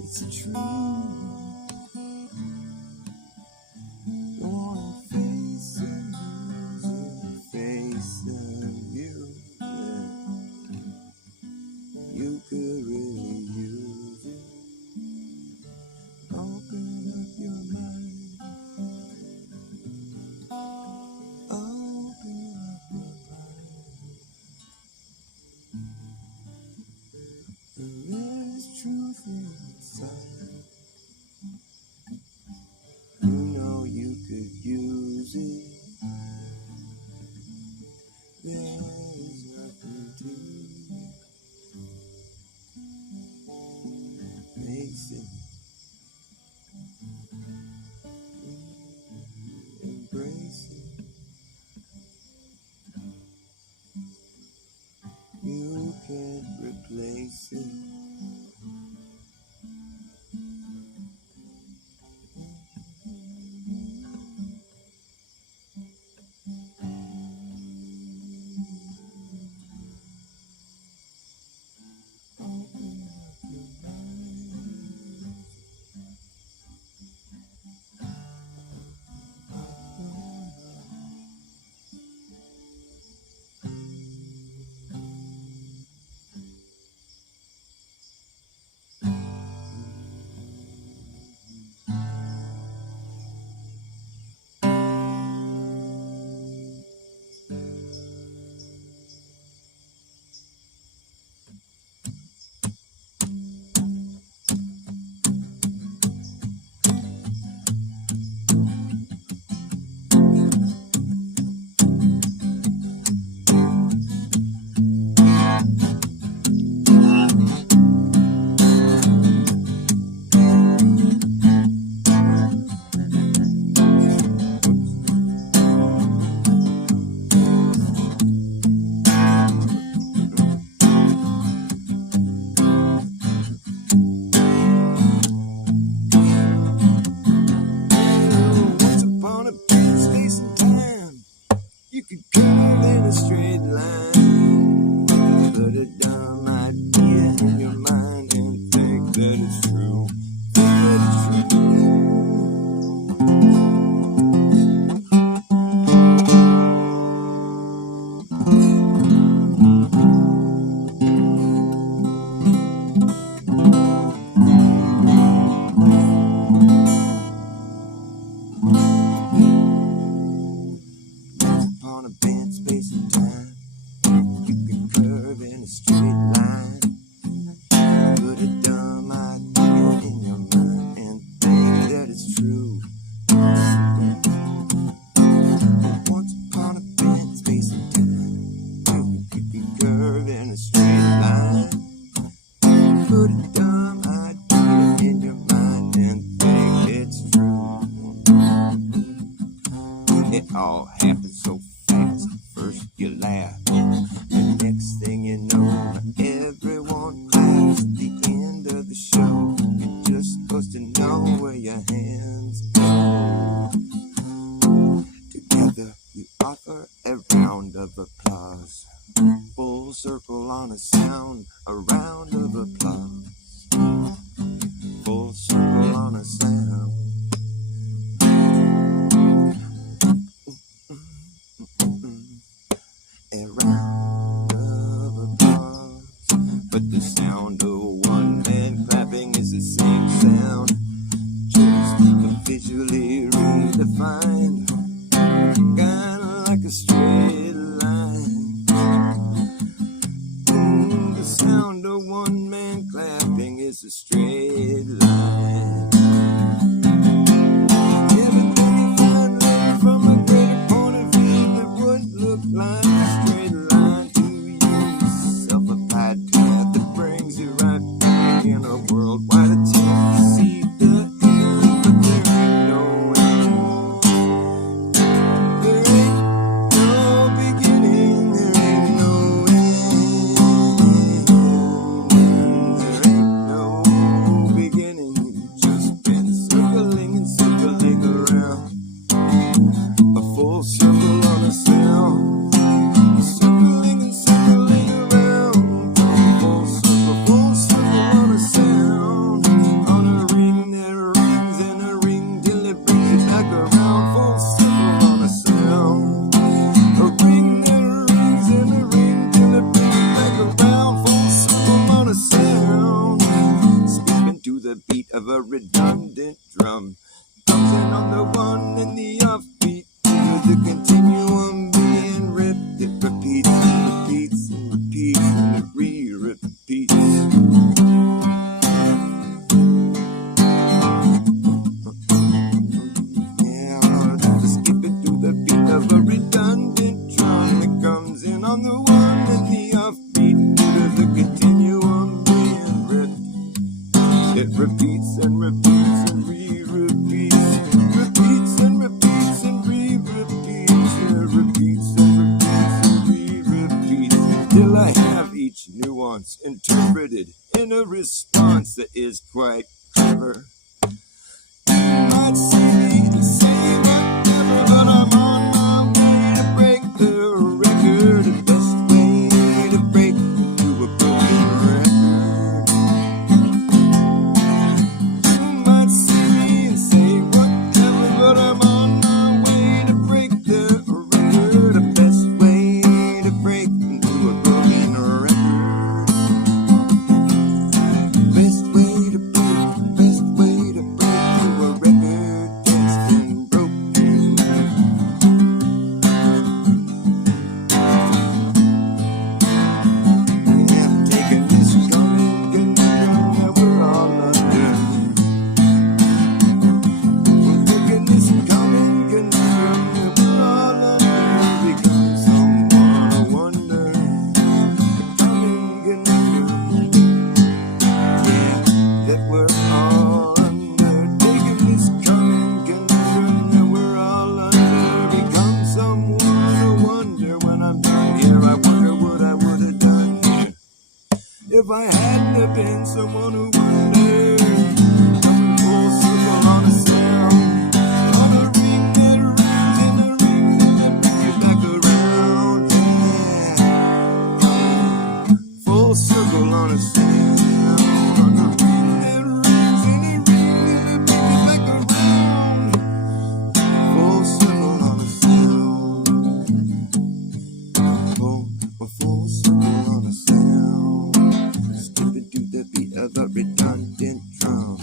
It's the truth. Don't wanna face the music, face the music. You could really use it. Open up your mind. Open up your mind. There is truth inside. You know you could use it. There's nothing to face it. Embrace it. You can't replace it. a straight line. Put a dumb idea in your mind and think that it's true. Think that it's true. On a bent space and time, you can curve in a straight line. Put a dumb idea in your mind and think that it's true. Once upon a bent space and time, you can curve in a straight line. Put a dumb idea in your mind and think it's true. It all happens so fast. First you laugh, the next thing you know, everyone claps. At the end of the show, you're just supposed to know where your hands go. Together we offer a round of applause. Full circle on a sound, a round of applause. Full circle on a sound. A round of applause. But the sound of one man clapping is the same sound, just visually redefined. Kinda like a straight line. The sound of one man clapping is a straight line. Everything you find later from a greater point of view that would look like a straight line to you. Self-applied path that brings you right back in a worldwide attempt to see the end, but there ain't no end. There ain't no beginning, there ain't no end. There ain't no beginning. You've just been circling and circling around. A full circle on a sound. Circling and circling around. Full circle on a sound. On a ring that rings and a ring till it brings you back around. Full circle on a sound. A ring that rings and a ring till it brings you back around. Full circle on a sound. Skipping to the beat of a redundant drum. Bouncing on the one and the offbeat. The continuum being ripped, it repeats and repeats and repeats and it re-repeats. Yeah, just skip it to the beat of a redundant drum that comes in on the one and the offbeat. The continuum being ripped, it repeats and repeats and re-repeats, repeats and repeats and re-repeats, repeats and repeats and re-repeats, till I have each nuance interpreted in a response that is quite clever. I'd say whatever, but I'm on my way to break the record. The best way to break into a broken record. You might see me and say whatever, but I'm on my way to break the record. The best way to break into a broken record. Best way to break into a record that's been broken. I'm taking this coming conundrum that we're all under. I'm taking this coming conundrum that we're all under. Become someone I wonder. Coming conundrum, yeah, that we're all under. Taking this coming conundrum that we're all under. Become someone I wonder. When I'm done here, I wonder what I would have done here if I hadn't have been someone who wondered. Coming full circle on a sound. On a ring that rings and a ring that brings you back around. Yeah. A full circle on a sound, skipping to the beat of a redundant drum.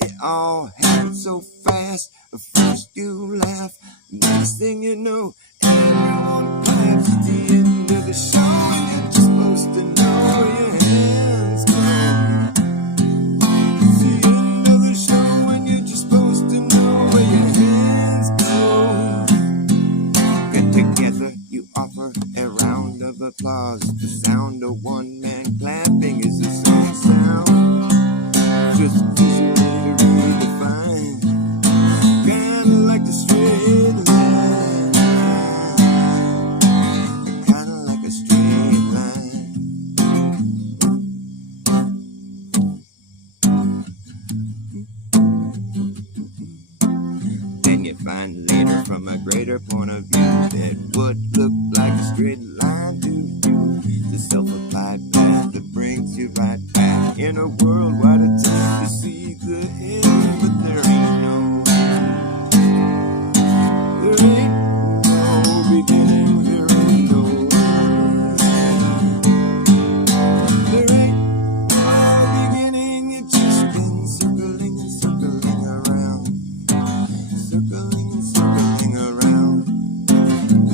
It all happened so fast. At first you laugh, next thing you know, everyone claps. At the end of the show, and you're just supposed to know where your hands go. It's the end of the show, and you're just supposed to know where your hands go. Get together, you offer a round of applause. The sound of one man clapping is the same sound, just visually redefined, kinda like the straight line, kinda like a straight line. Then you find later from a greater point of view that would look like a straight line to you, the self-applied path that brings you right back in a world wide attempt to see the end, but there ain't no beginning, there ain't no end. There ain't no beginning, it's just been circling and circling around, circling and circling around,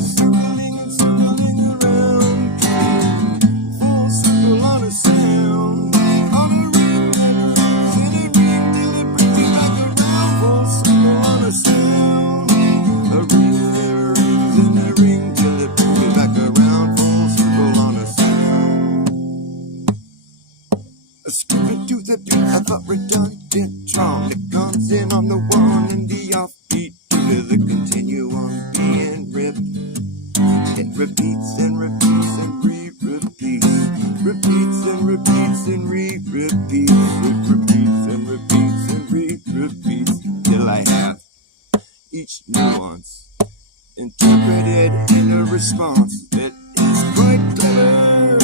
circling and circling around, full circle on a sound, on a ring that rings and a ring till it brings you back around, full circle on a sound, a ring that rings and a ring till it brings you back around, full circle on a sound. Skipping to the beat of a redundant drum that comes in on the one and the offbeat due to the continuum being ripped. It repeats and repeats and re-repeats, repeats and repeats and re-repeats, it repeats and repeats and re-repeats till I have each nuance interpreted in a response that is quite clever.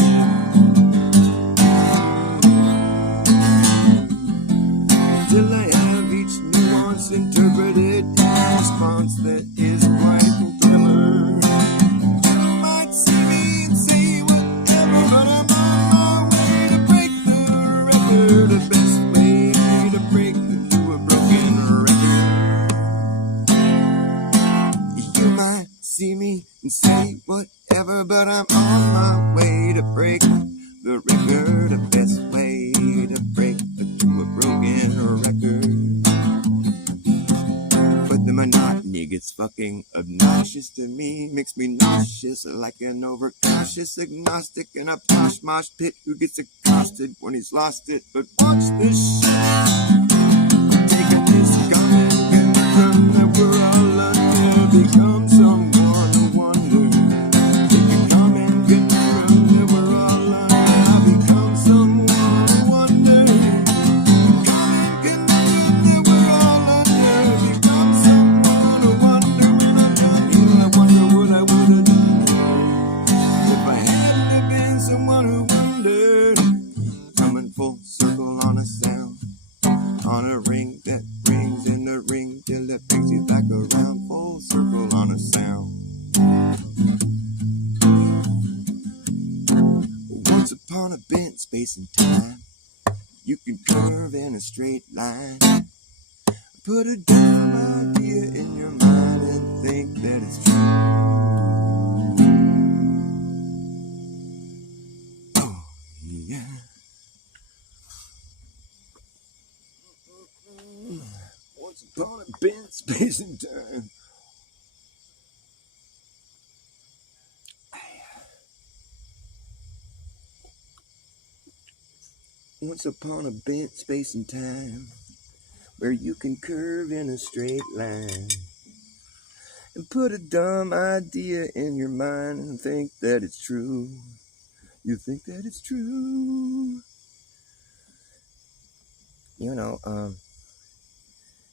Till I have each nuance interpreted in a response that is quite clever. You might see me and say whatever, but I'm on my way to break the record. The best way to break into a broken record. You might see me and say whatever, but I'm on my way to break the record. The best way to break into a broken record. But the monotony gets fucking obnoxious to me, makes me nauseous like an overcautious agnostic in a posh mosh pit who gets accosted when he's lost it. But watch this shit, taking this common conundrum that we're all under, become someone to wonder. Take a common conundrum that we're all under, I become someone to wonder. Common conundrum that we're all under, become someone to wonder. When I'm done here, I wonder what I would have done if I hadn't have been someone who wondered. Coming full circle on a sound, on a ring that rings in a ring till it brings you back around, full circle on a sound. Once upon a bent space and time, you can curve in a straight line, put a dumb idea in your mind and think that it's true. Oh, yeah. Once upon a bent space and time. Once upon a bent space and time, where you can curve in a straight line, and put a dumb idea in your mind and think that it's true. You think that it's true. You know,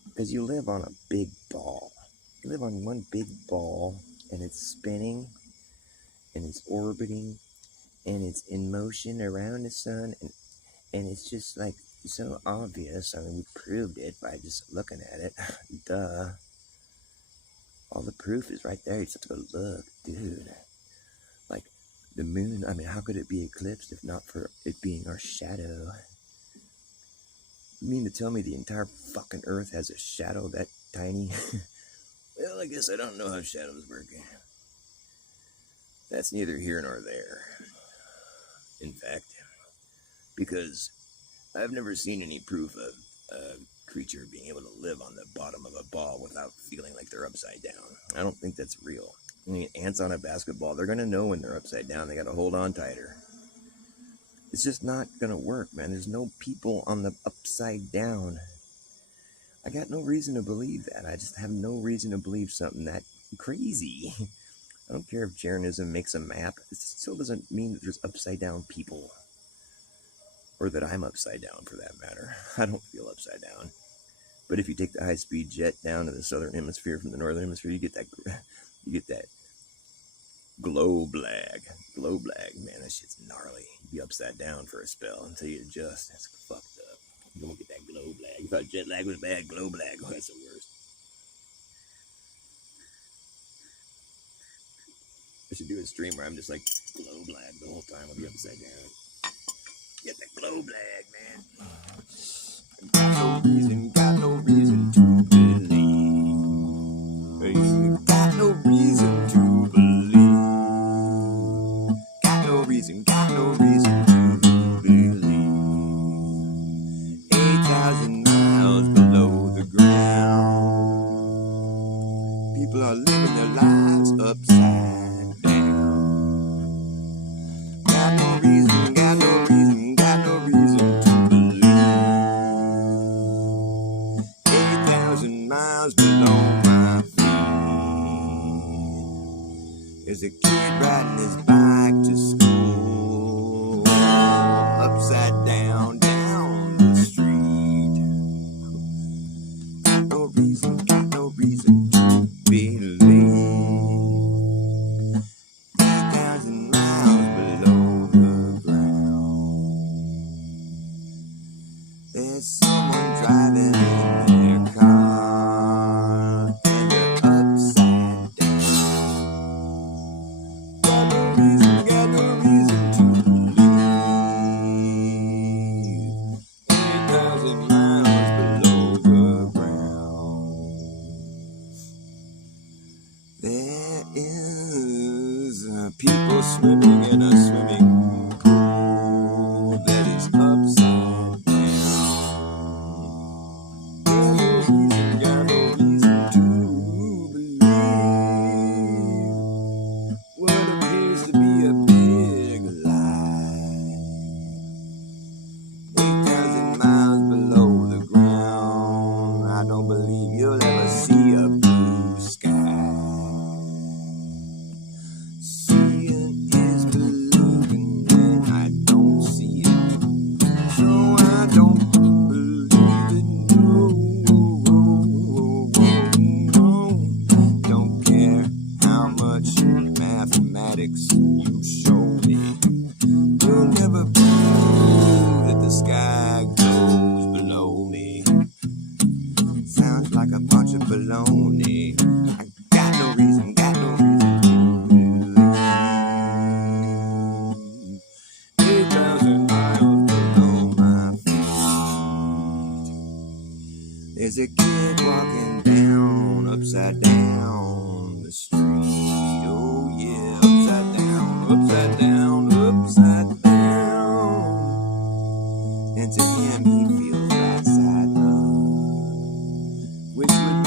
because you live on a big ball. You live on one big ball, and it's spinning, and it's orbiting, and it's in motion around the sun, and it's just like so obvious. I mean, we proved it by just looking at it. Duh. All the proof is right there. You just have to go look, dude. Like, the moon, I mean, how could it be eclipsed if not for it being our shadow? You mean to tell me the entire fucking Earth has a shadow that tiny? Well, I guess I don't know how shadows work. That's neither here nor there. In fact, because I've never seen any proof of a creature being able to live on the bottom of a ball without feeling like they're upside down. I don't think that's real. I mean, ants on a basketball, they're going to know when they're upside down. They got to hold on tighter. It's just not going to work, man. There's no people on the upside down. I got no reason to believe that. I just have no reason to believe something that crazy. I don't care if Jeranism makes a map. It still doesn't mean that there's upside down people. Or that I'm upside down, for that matter. I don't feel upside down. But if you take the high-speed jet down to the southern hemisphere from the northern hemisphere, you get that glow blag. Glow blag, man, that shit's gnarly. You'd be upside down for a spell until you adjust. That's fucked up. You don't get that glow blag. You thought jet lag was bad, glow blag. Oh, that's the worst. I should do a stream where I'm just like glow blag the whole time. I'll be upside down. Get that glow blag, man. Got no reason to believe. Got no reason to believe. Got no reason to believe. 8,000 miles below the ground. People are living their lives upside down. Got no reason to believe. 8,000 miles below my feet. There's a kid riding his bike to school, upside down, down the street. Got no reason to believe. 8,000 miles below the ground. There's someone driving in their car, and they're upside down. Got no reason to believe. 8,000 miles below the ground. There is people swimming in a swimming pool that is upside down. Got no reason to believe what appears to be a big lie. 8,000 miles below the ground. I don't believe you'll ever see a blue sky. Seeing is believing, and I don't see it, so I don't believe it. No. Don't care how much mathematics you show me. You'll never prove that the sky goes below me. Sounds like a bunch of baloney. I got no reason to believe. 8,000 miles below my feet. There's a kid walking down, upside down the street. Oh yeah, upside down, upside down, upside down. And to him he feels right side up, which would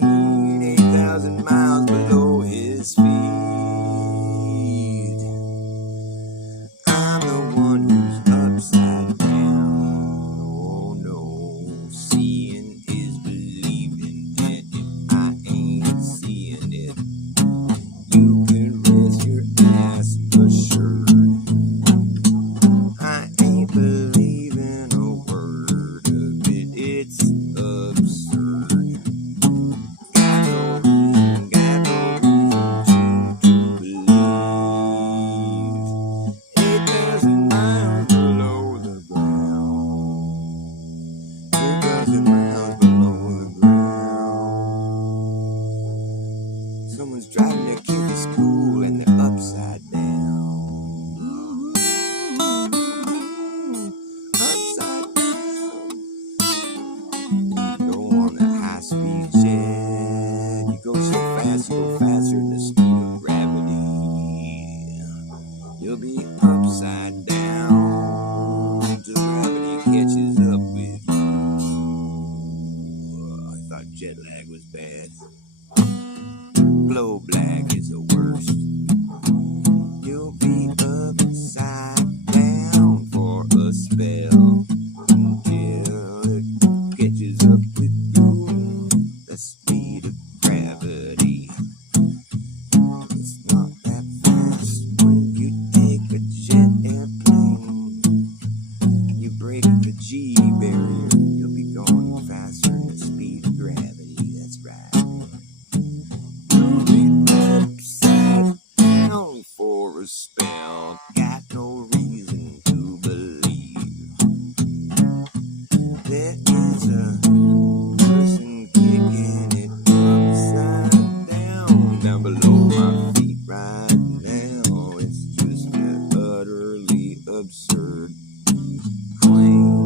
mean 8,000 miles below his feet. I'm the one who's upside down. Oh no, seeing is believing, and if I ain't seeing it, There is a person kicking it upside down below my feet right now. It's just an utterly absurd claim.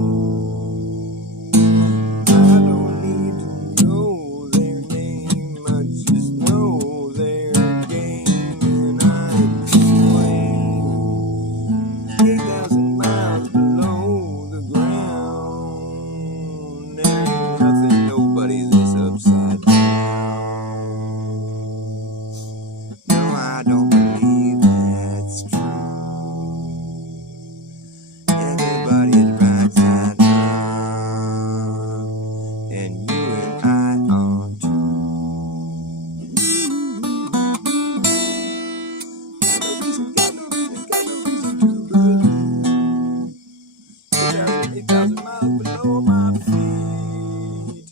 I don't need to know their name, I just know their game, and I explain 8,000 miles below the ground. There ain't nothing, nobody that's upside down. No, I don't believe that's true. Everybody's right side up, and you and I are too. Got no reason to believe. 8,000 miles below my feet.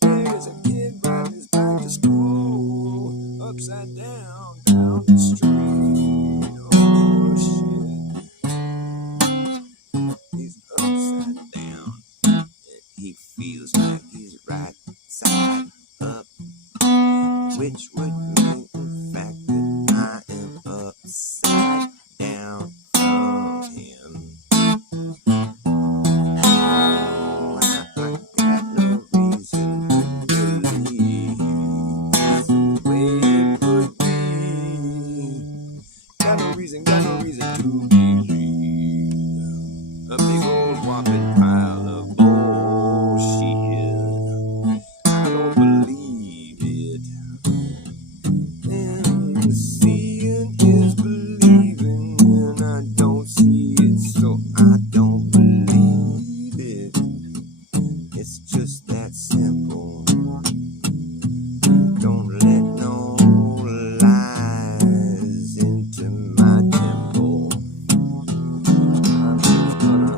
There's a kid riding his bike to school, upside down the street. Oh shit, he's upside down, and he feels like he's right side up, which would mean, in fact, that I am upside down from him. Oh, I got no reason to believe that's the way it would be. Got no reason to believe a big old whopping pile of bullshit. I don't believe it. And seeing is believing, and I don't see it, so I don't believe it. It's just that simple. Don't let no lies into my temple. I'm just gonna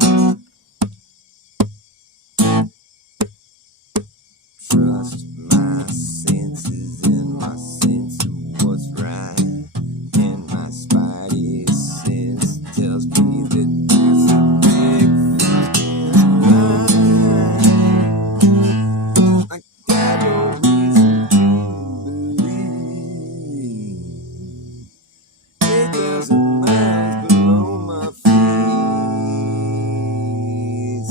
trust my senses and my sense of what's right, and my spidey sense tells me that there's a big fucking lie. I got no reason to believe 8,000 miles below my feet.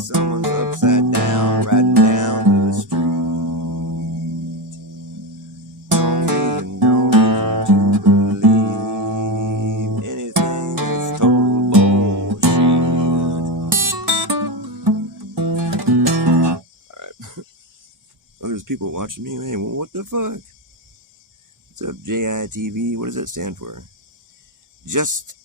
Someone's upside down, riding down the street. No reason to believe anything that's total bullshit. Alright. Oh, there's people watching me. Hey, what the fuck? What's up, JITV? What does that stand for? Just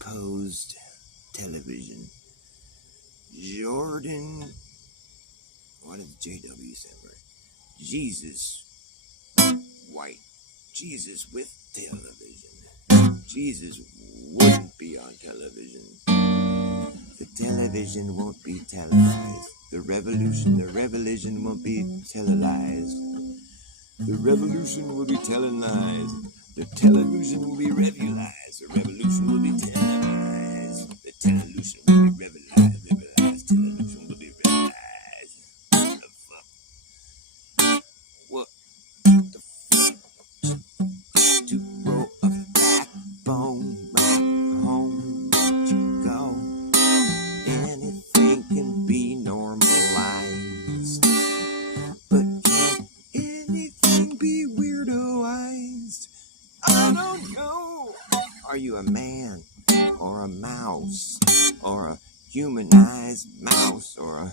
imposed television. Jordan, what does JW stand for? Jesus white. Jesus with television. Jesus wouldn't be on television. The television won't be televised. The revolution won't be televised. The revolution will be televised. The television will be revolutionized. The revolution will be televised. The television will be revolutionized. Television will be revolutionized. What the fuck? What the fuck? To grow a backbone right home to go. Anything can be normalized, but can anything be weirdoized? I don't know. Are you a man or a mouse or a humanized mouse or a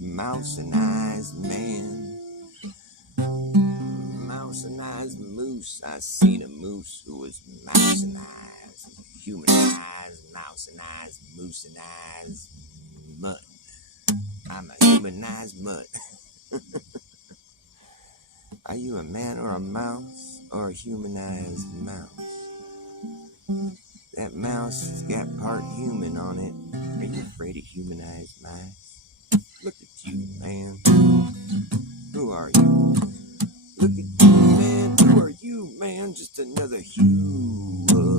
mousinized man? Mousinized moose. I seen a moose who was mousinized, humanized, mousinized, moosinized mutt. I'm a humanized mutt. Are you a man or a mouse or a humanized mouse? That mouse has got part human on it. Are you afraid of humanized mice? Look at you, man. Who are you? Look at you, man. Who are you, man? Just another human.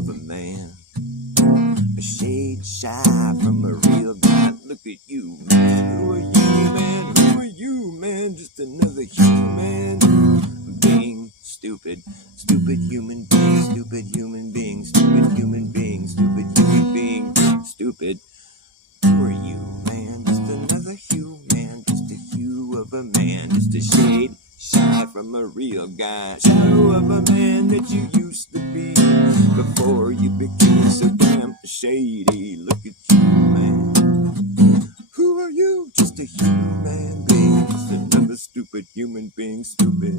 shade shy from a real guy. Look at you, man. Who are you, man? Who are you, man? Just another human being. Stupid, stupid human being. Stupid human being. Stupid human being. Stupid human being. Stupid. Who are you, man? Just another human. Just a hue of a man. Just a shade shy from a real guy. Shadow of a man that you used to be before you became so damn shady. Look at you, man. Who are you? Just a human being. Just another stupid human being. Stupid.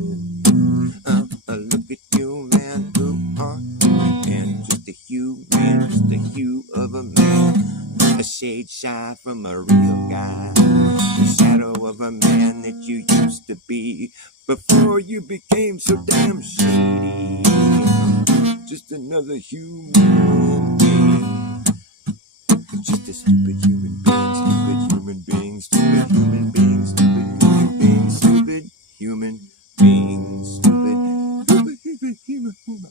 Look at you, man. Who are you, man? Just a human. Just a hue of a man. A shade shy from a real guy. The shadow of a man that you used to be before you became so damn shady. Just another human being. Just a stupid human being. Stupid human being. Stupid human being. Stupid human being. Stupid human being. Stupid human being.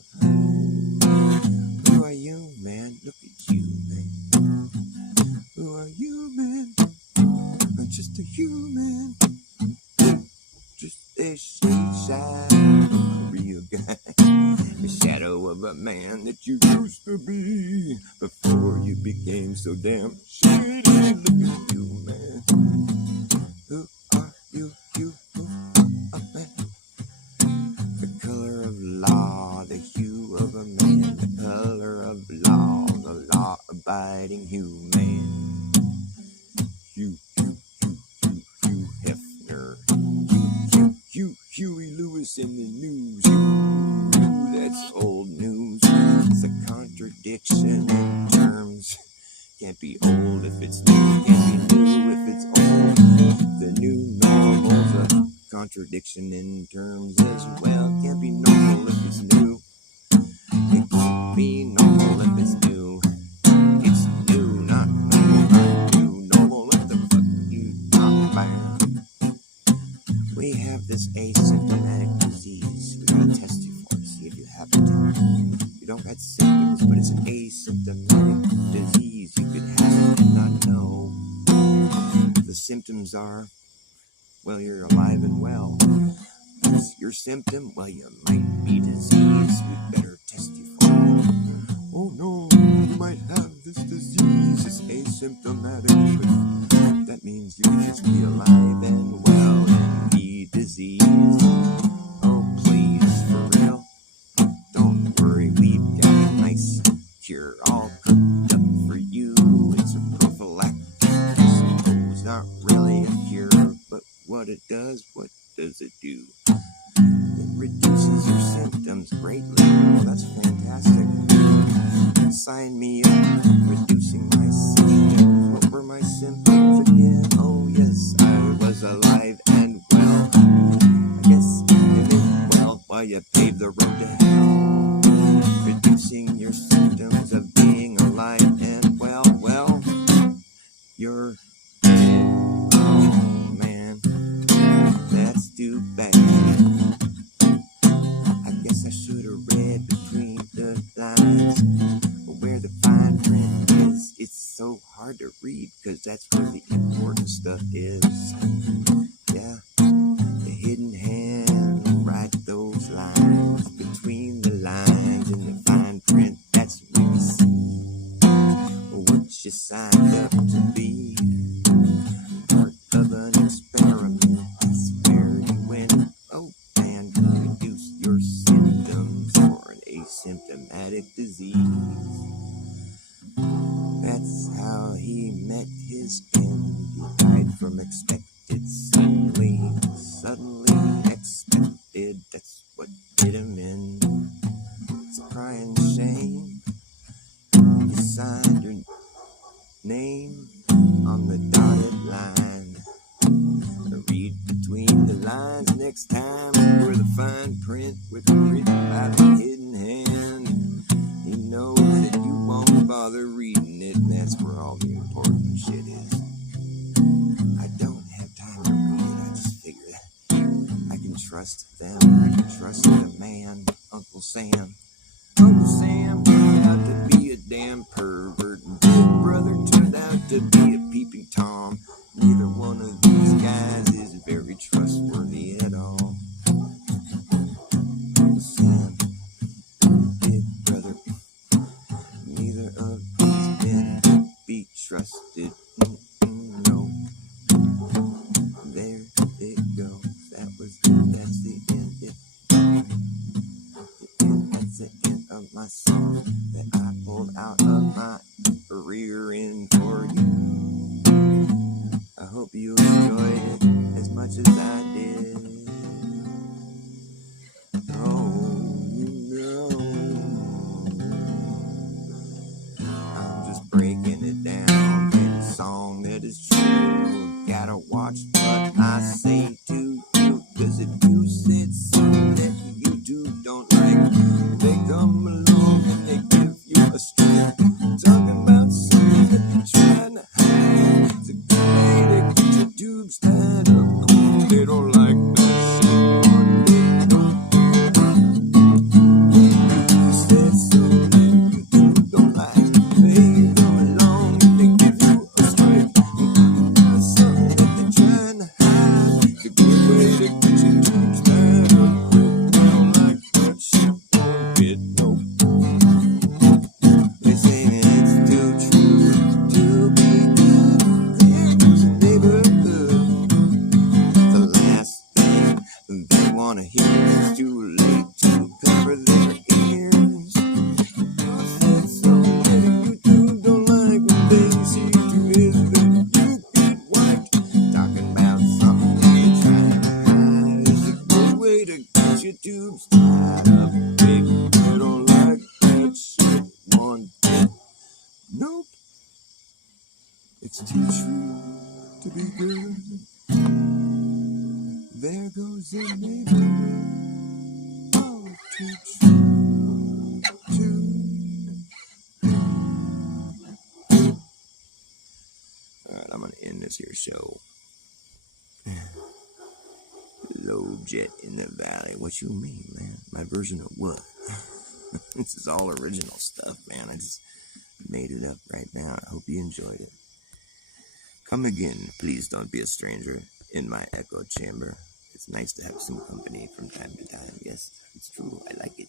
Who are you, man? Look at you, man. Who are you, man? I'm just a human. Just a shade shy from a real guy. The shadow of a man that you used to be before you became so damn shady. Look at you, man. Who are you? You are man. The color of law, the hue of a man. The color of law, the law-abiding human. Hugh Hefner. Huey Lewis in the news. That's old news. It's a contradiction in terms. Can't be old if it's new. Can't be new if it's old. The new normal's a contradiction in terms as well. Can't be normal if it's new. It can't be normal if it's new. It's new, not normal, not new. Normal, what the fuck you talk about? We have this asymptomatic disease. We gotta test you for it, see if you have it. You don't got symptoms, but it's an asymptomatic disease. You could have it and not know. The symptoms are, well, you're alive and well. What's your symptom? Well, you might be diseased. We better test you for it. Oh no, you might have this disease. It's asymptomatic, but that means you can just be alive and well and be diseased. Oh, please, for real. Don't worry, we've got a nice cure all cooked up for you. It's a prophylactic, I suppose, not really a cure, but what it does it do? It reduces your symptoms greatly. Oh, that's fantastic. Sign me up, reducing my symptoms. What were my symptoms again? Oh yes, I was alive and well. I guess you did well while you paved the road to hell. Reducing your symptoms of being alive and well. Well, you're dead. Oh man, that's too bad. I guess I should have read between the lines. Where the fine print is, it's so hard to read, cause that's where the important stuff is. Yeah, the hidden hand will write those lines between the lines in the fine print. That's where you see what you signed up to be. Part of an experiment. That's where you went. Oh, and reduce your symptoms for an asymptomatic disease. That's how he met his end. He died from expected suddenly expected. That's what did him in. It's a crying shame. You signed your name on the dotted line. Read between the lines next time where the fine print with the written by the hidden hand. You know that you won't bother reading it, and that's where all the important shit is. I don't have time to read it, I just figure that I can trust them, I can trust the man, Uncle Sam. Uncle Sam turned out to be a damn pervert. trusted. No, there it goes. That's the end. That's the end of my song that I pulled out of my rear end for you. I hope you enjoyed it as much as I did. I'm just breaking it down in a song that is true. Gotta watch what I say to you, 'cause if you said something that YouTube don't like, they come along and they give you a strike. Talking about something that you're trying to hide. It's a good way to get your tubes tied up. They don't like that shit, or they don't. You said something that YouTube don't like, they come along and they give you a strike. Something that they're trying to hide. It's a good way to get your tubes tied up. They don't like that shit, won't get no. They say that it's too true to be good. There goes the neighborhood. The last thing they wanna hear is too late to cover their ears. I said something that YouTube don't like when they see you is that you get white. Talking about something you're trying to hide is a good way to get your tubes tied up. They don't like that shit one bit. Nope, it's too true to be good. There goes the neighborhood. Oh, too true to. Alright, I'm gonna end this here show. Low jet in the valley. What you mean, man? My version of what? This is all original stuff, man. I just made it up right now. I hope you enjoyed it. Come again, please don't be a stranger in my echo chamber. It's nice to have some company from time to time. Yes, it's true. I like it.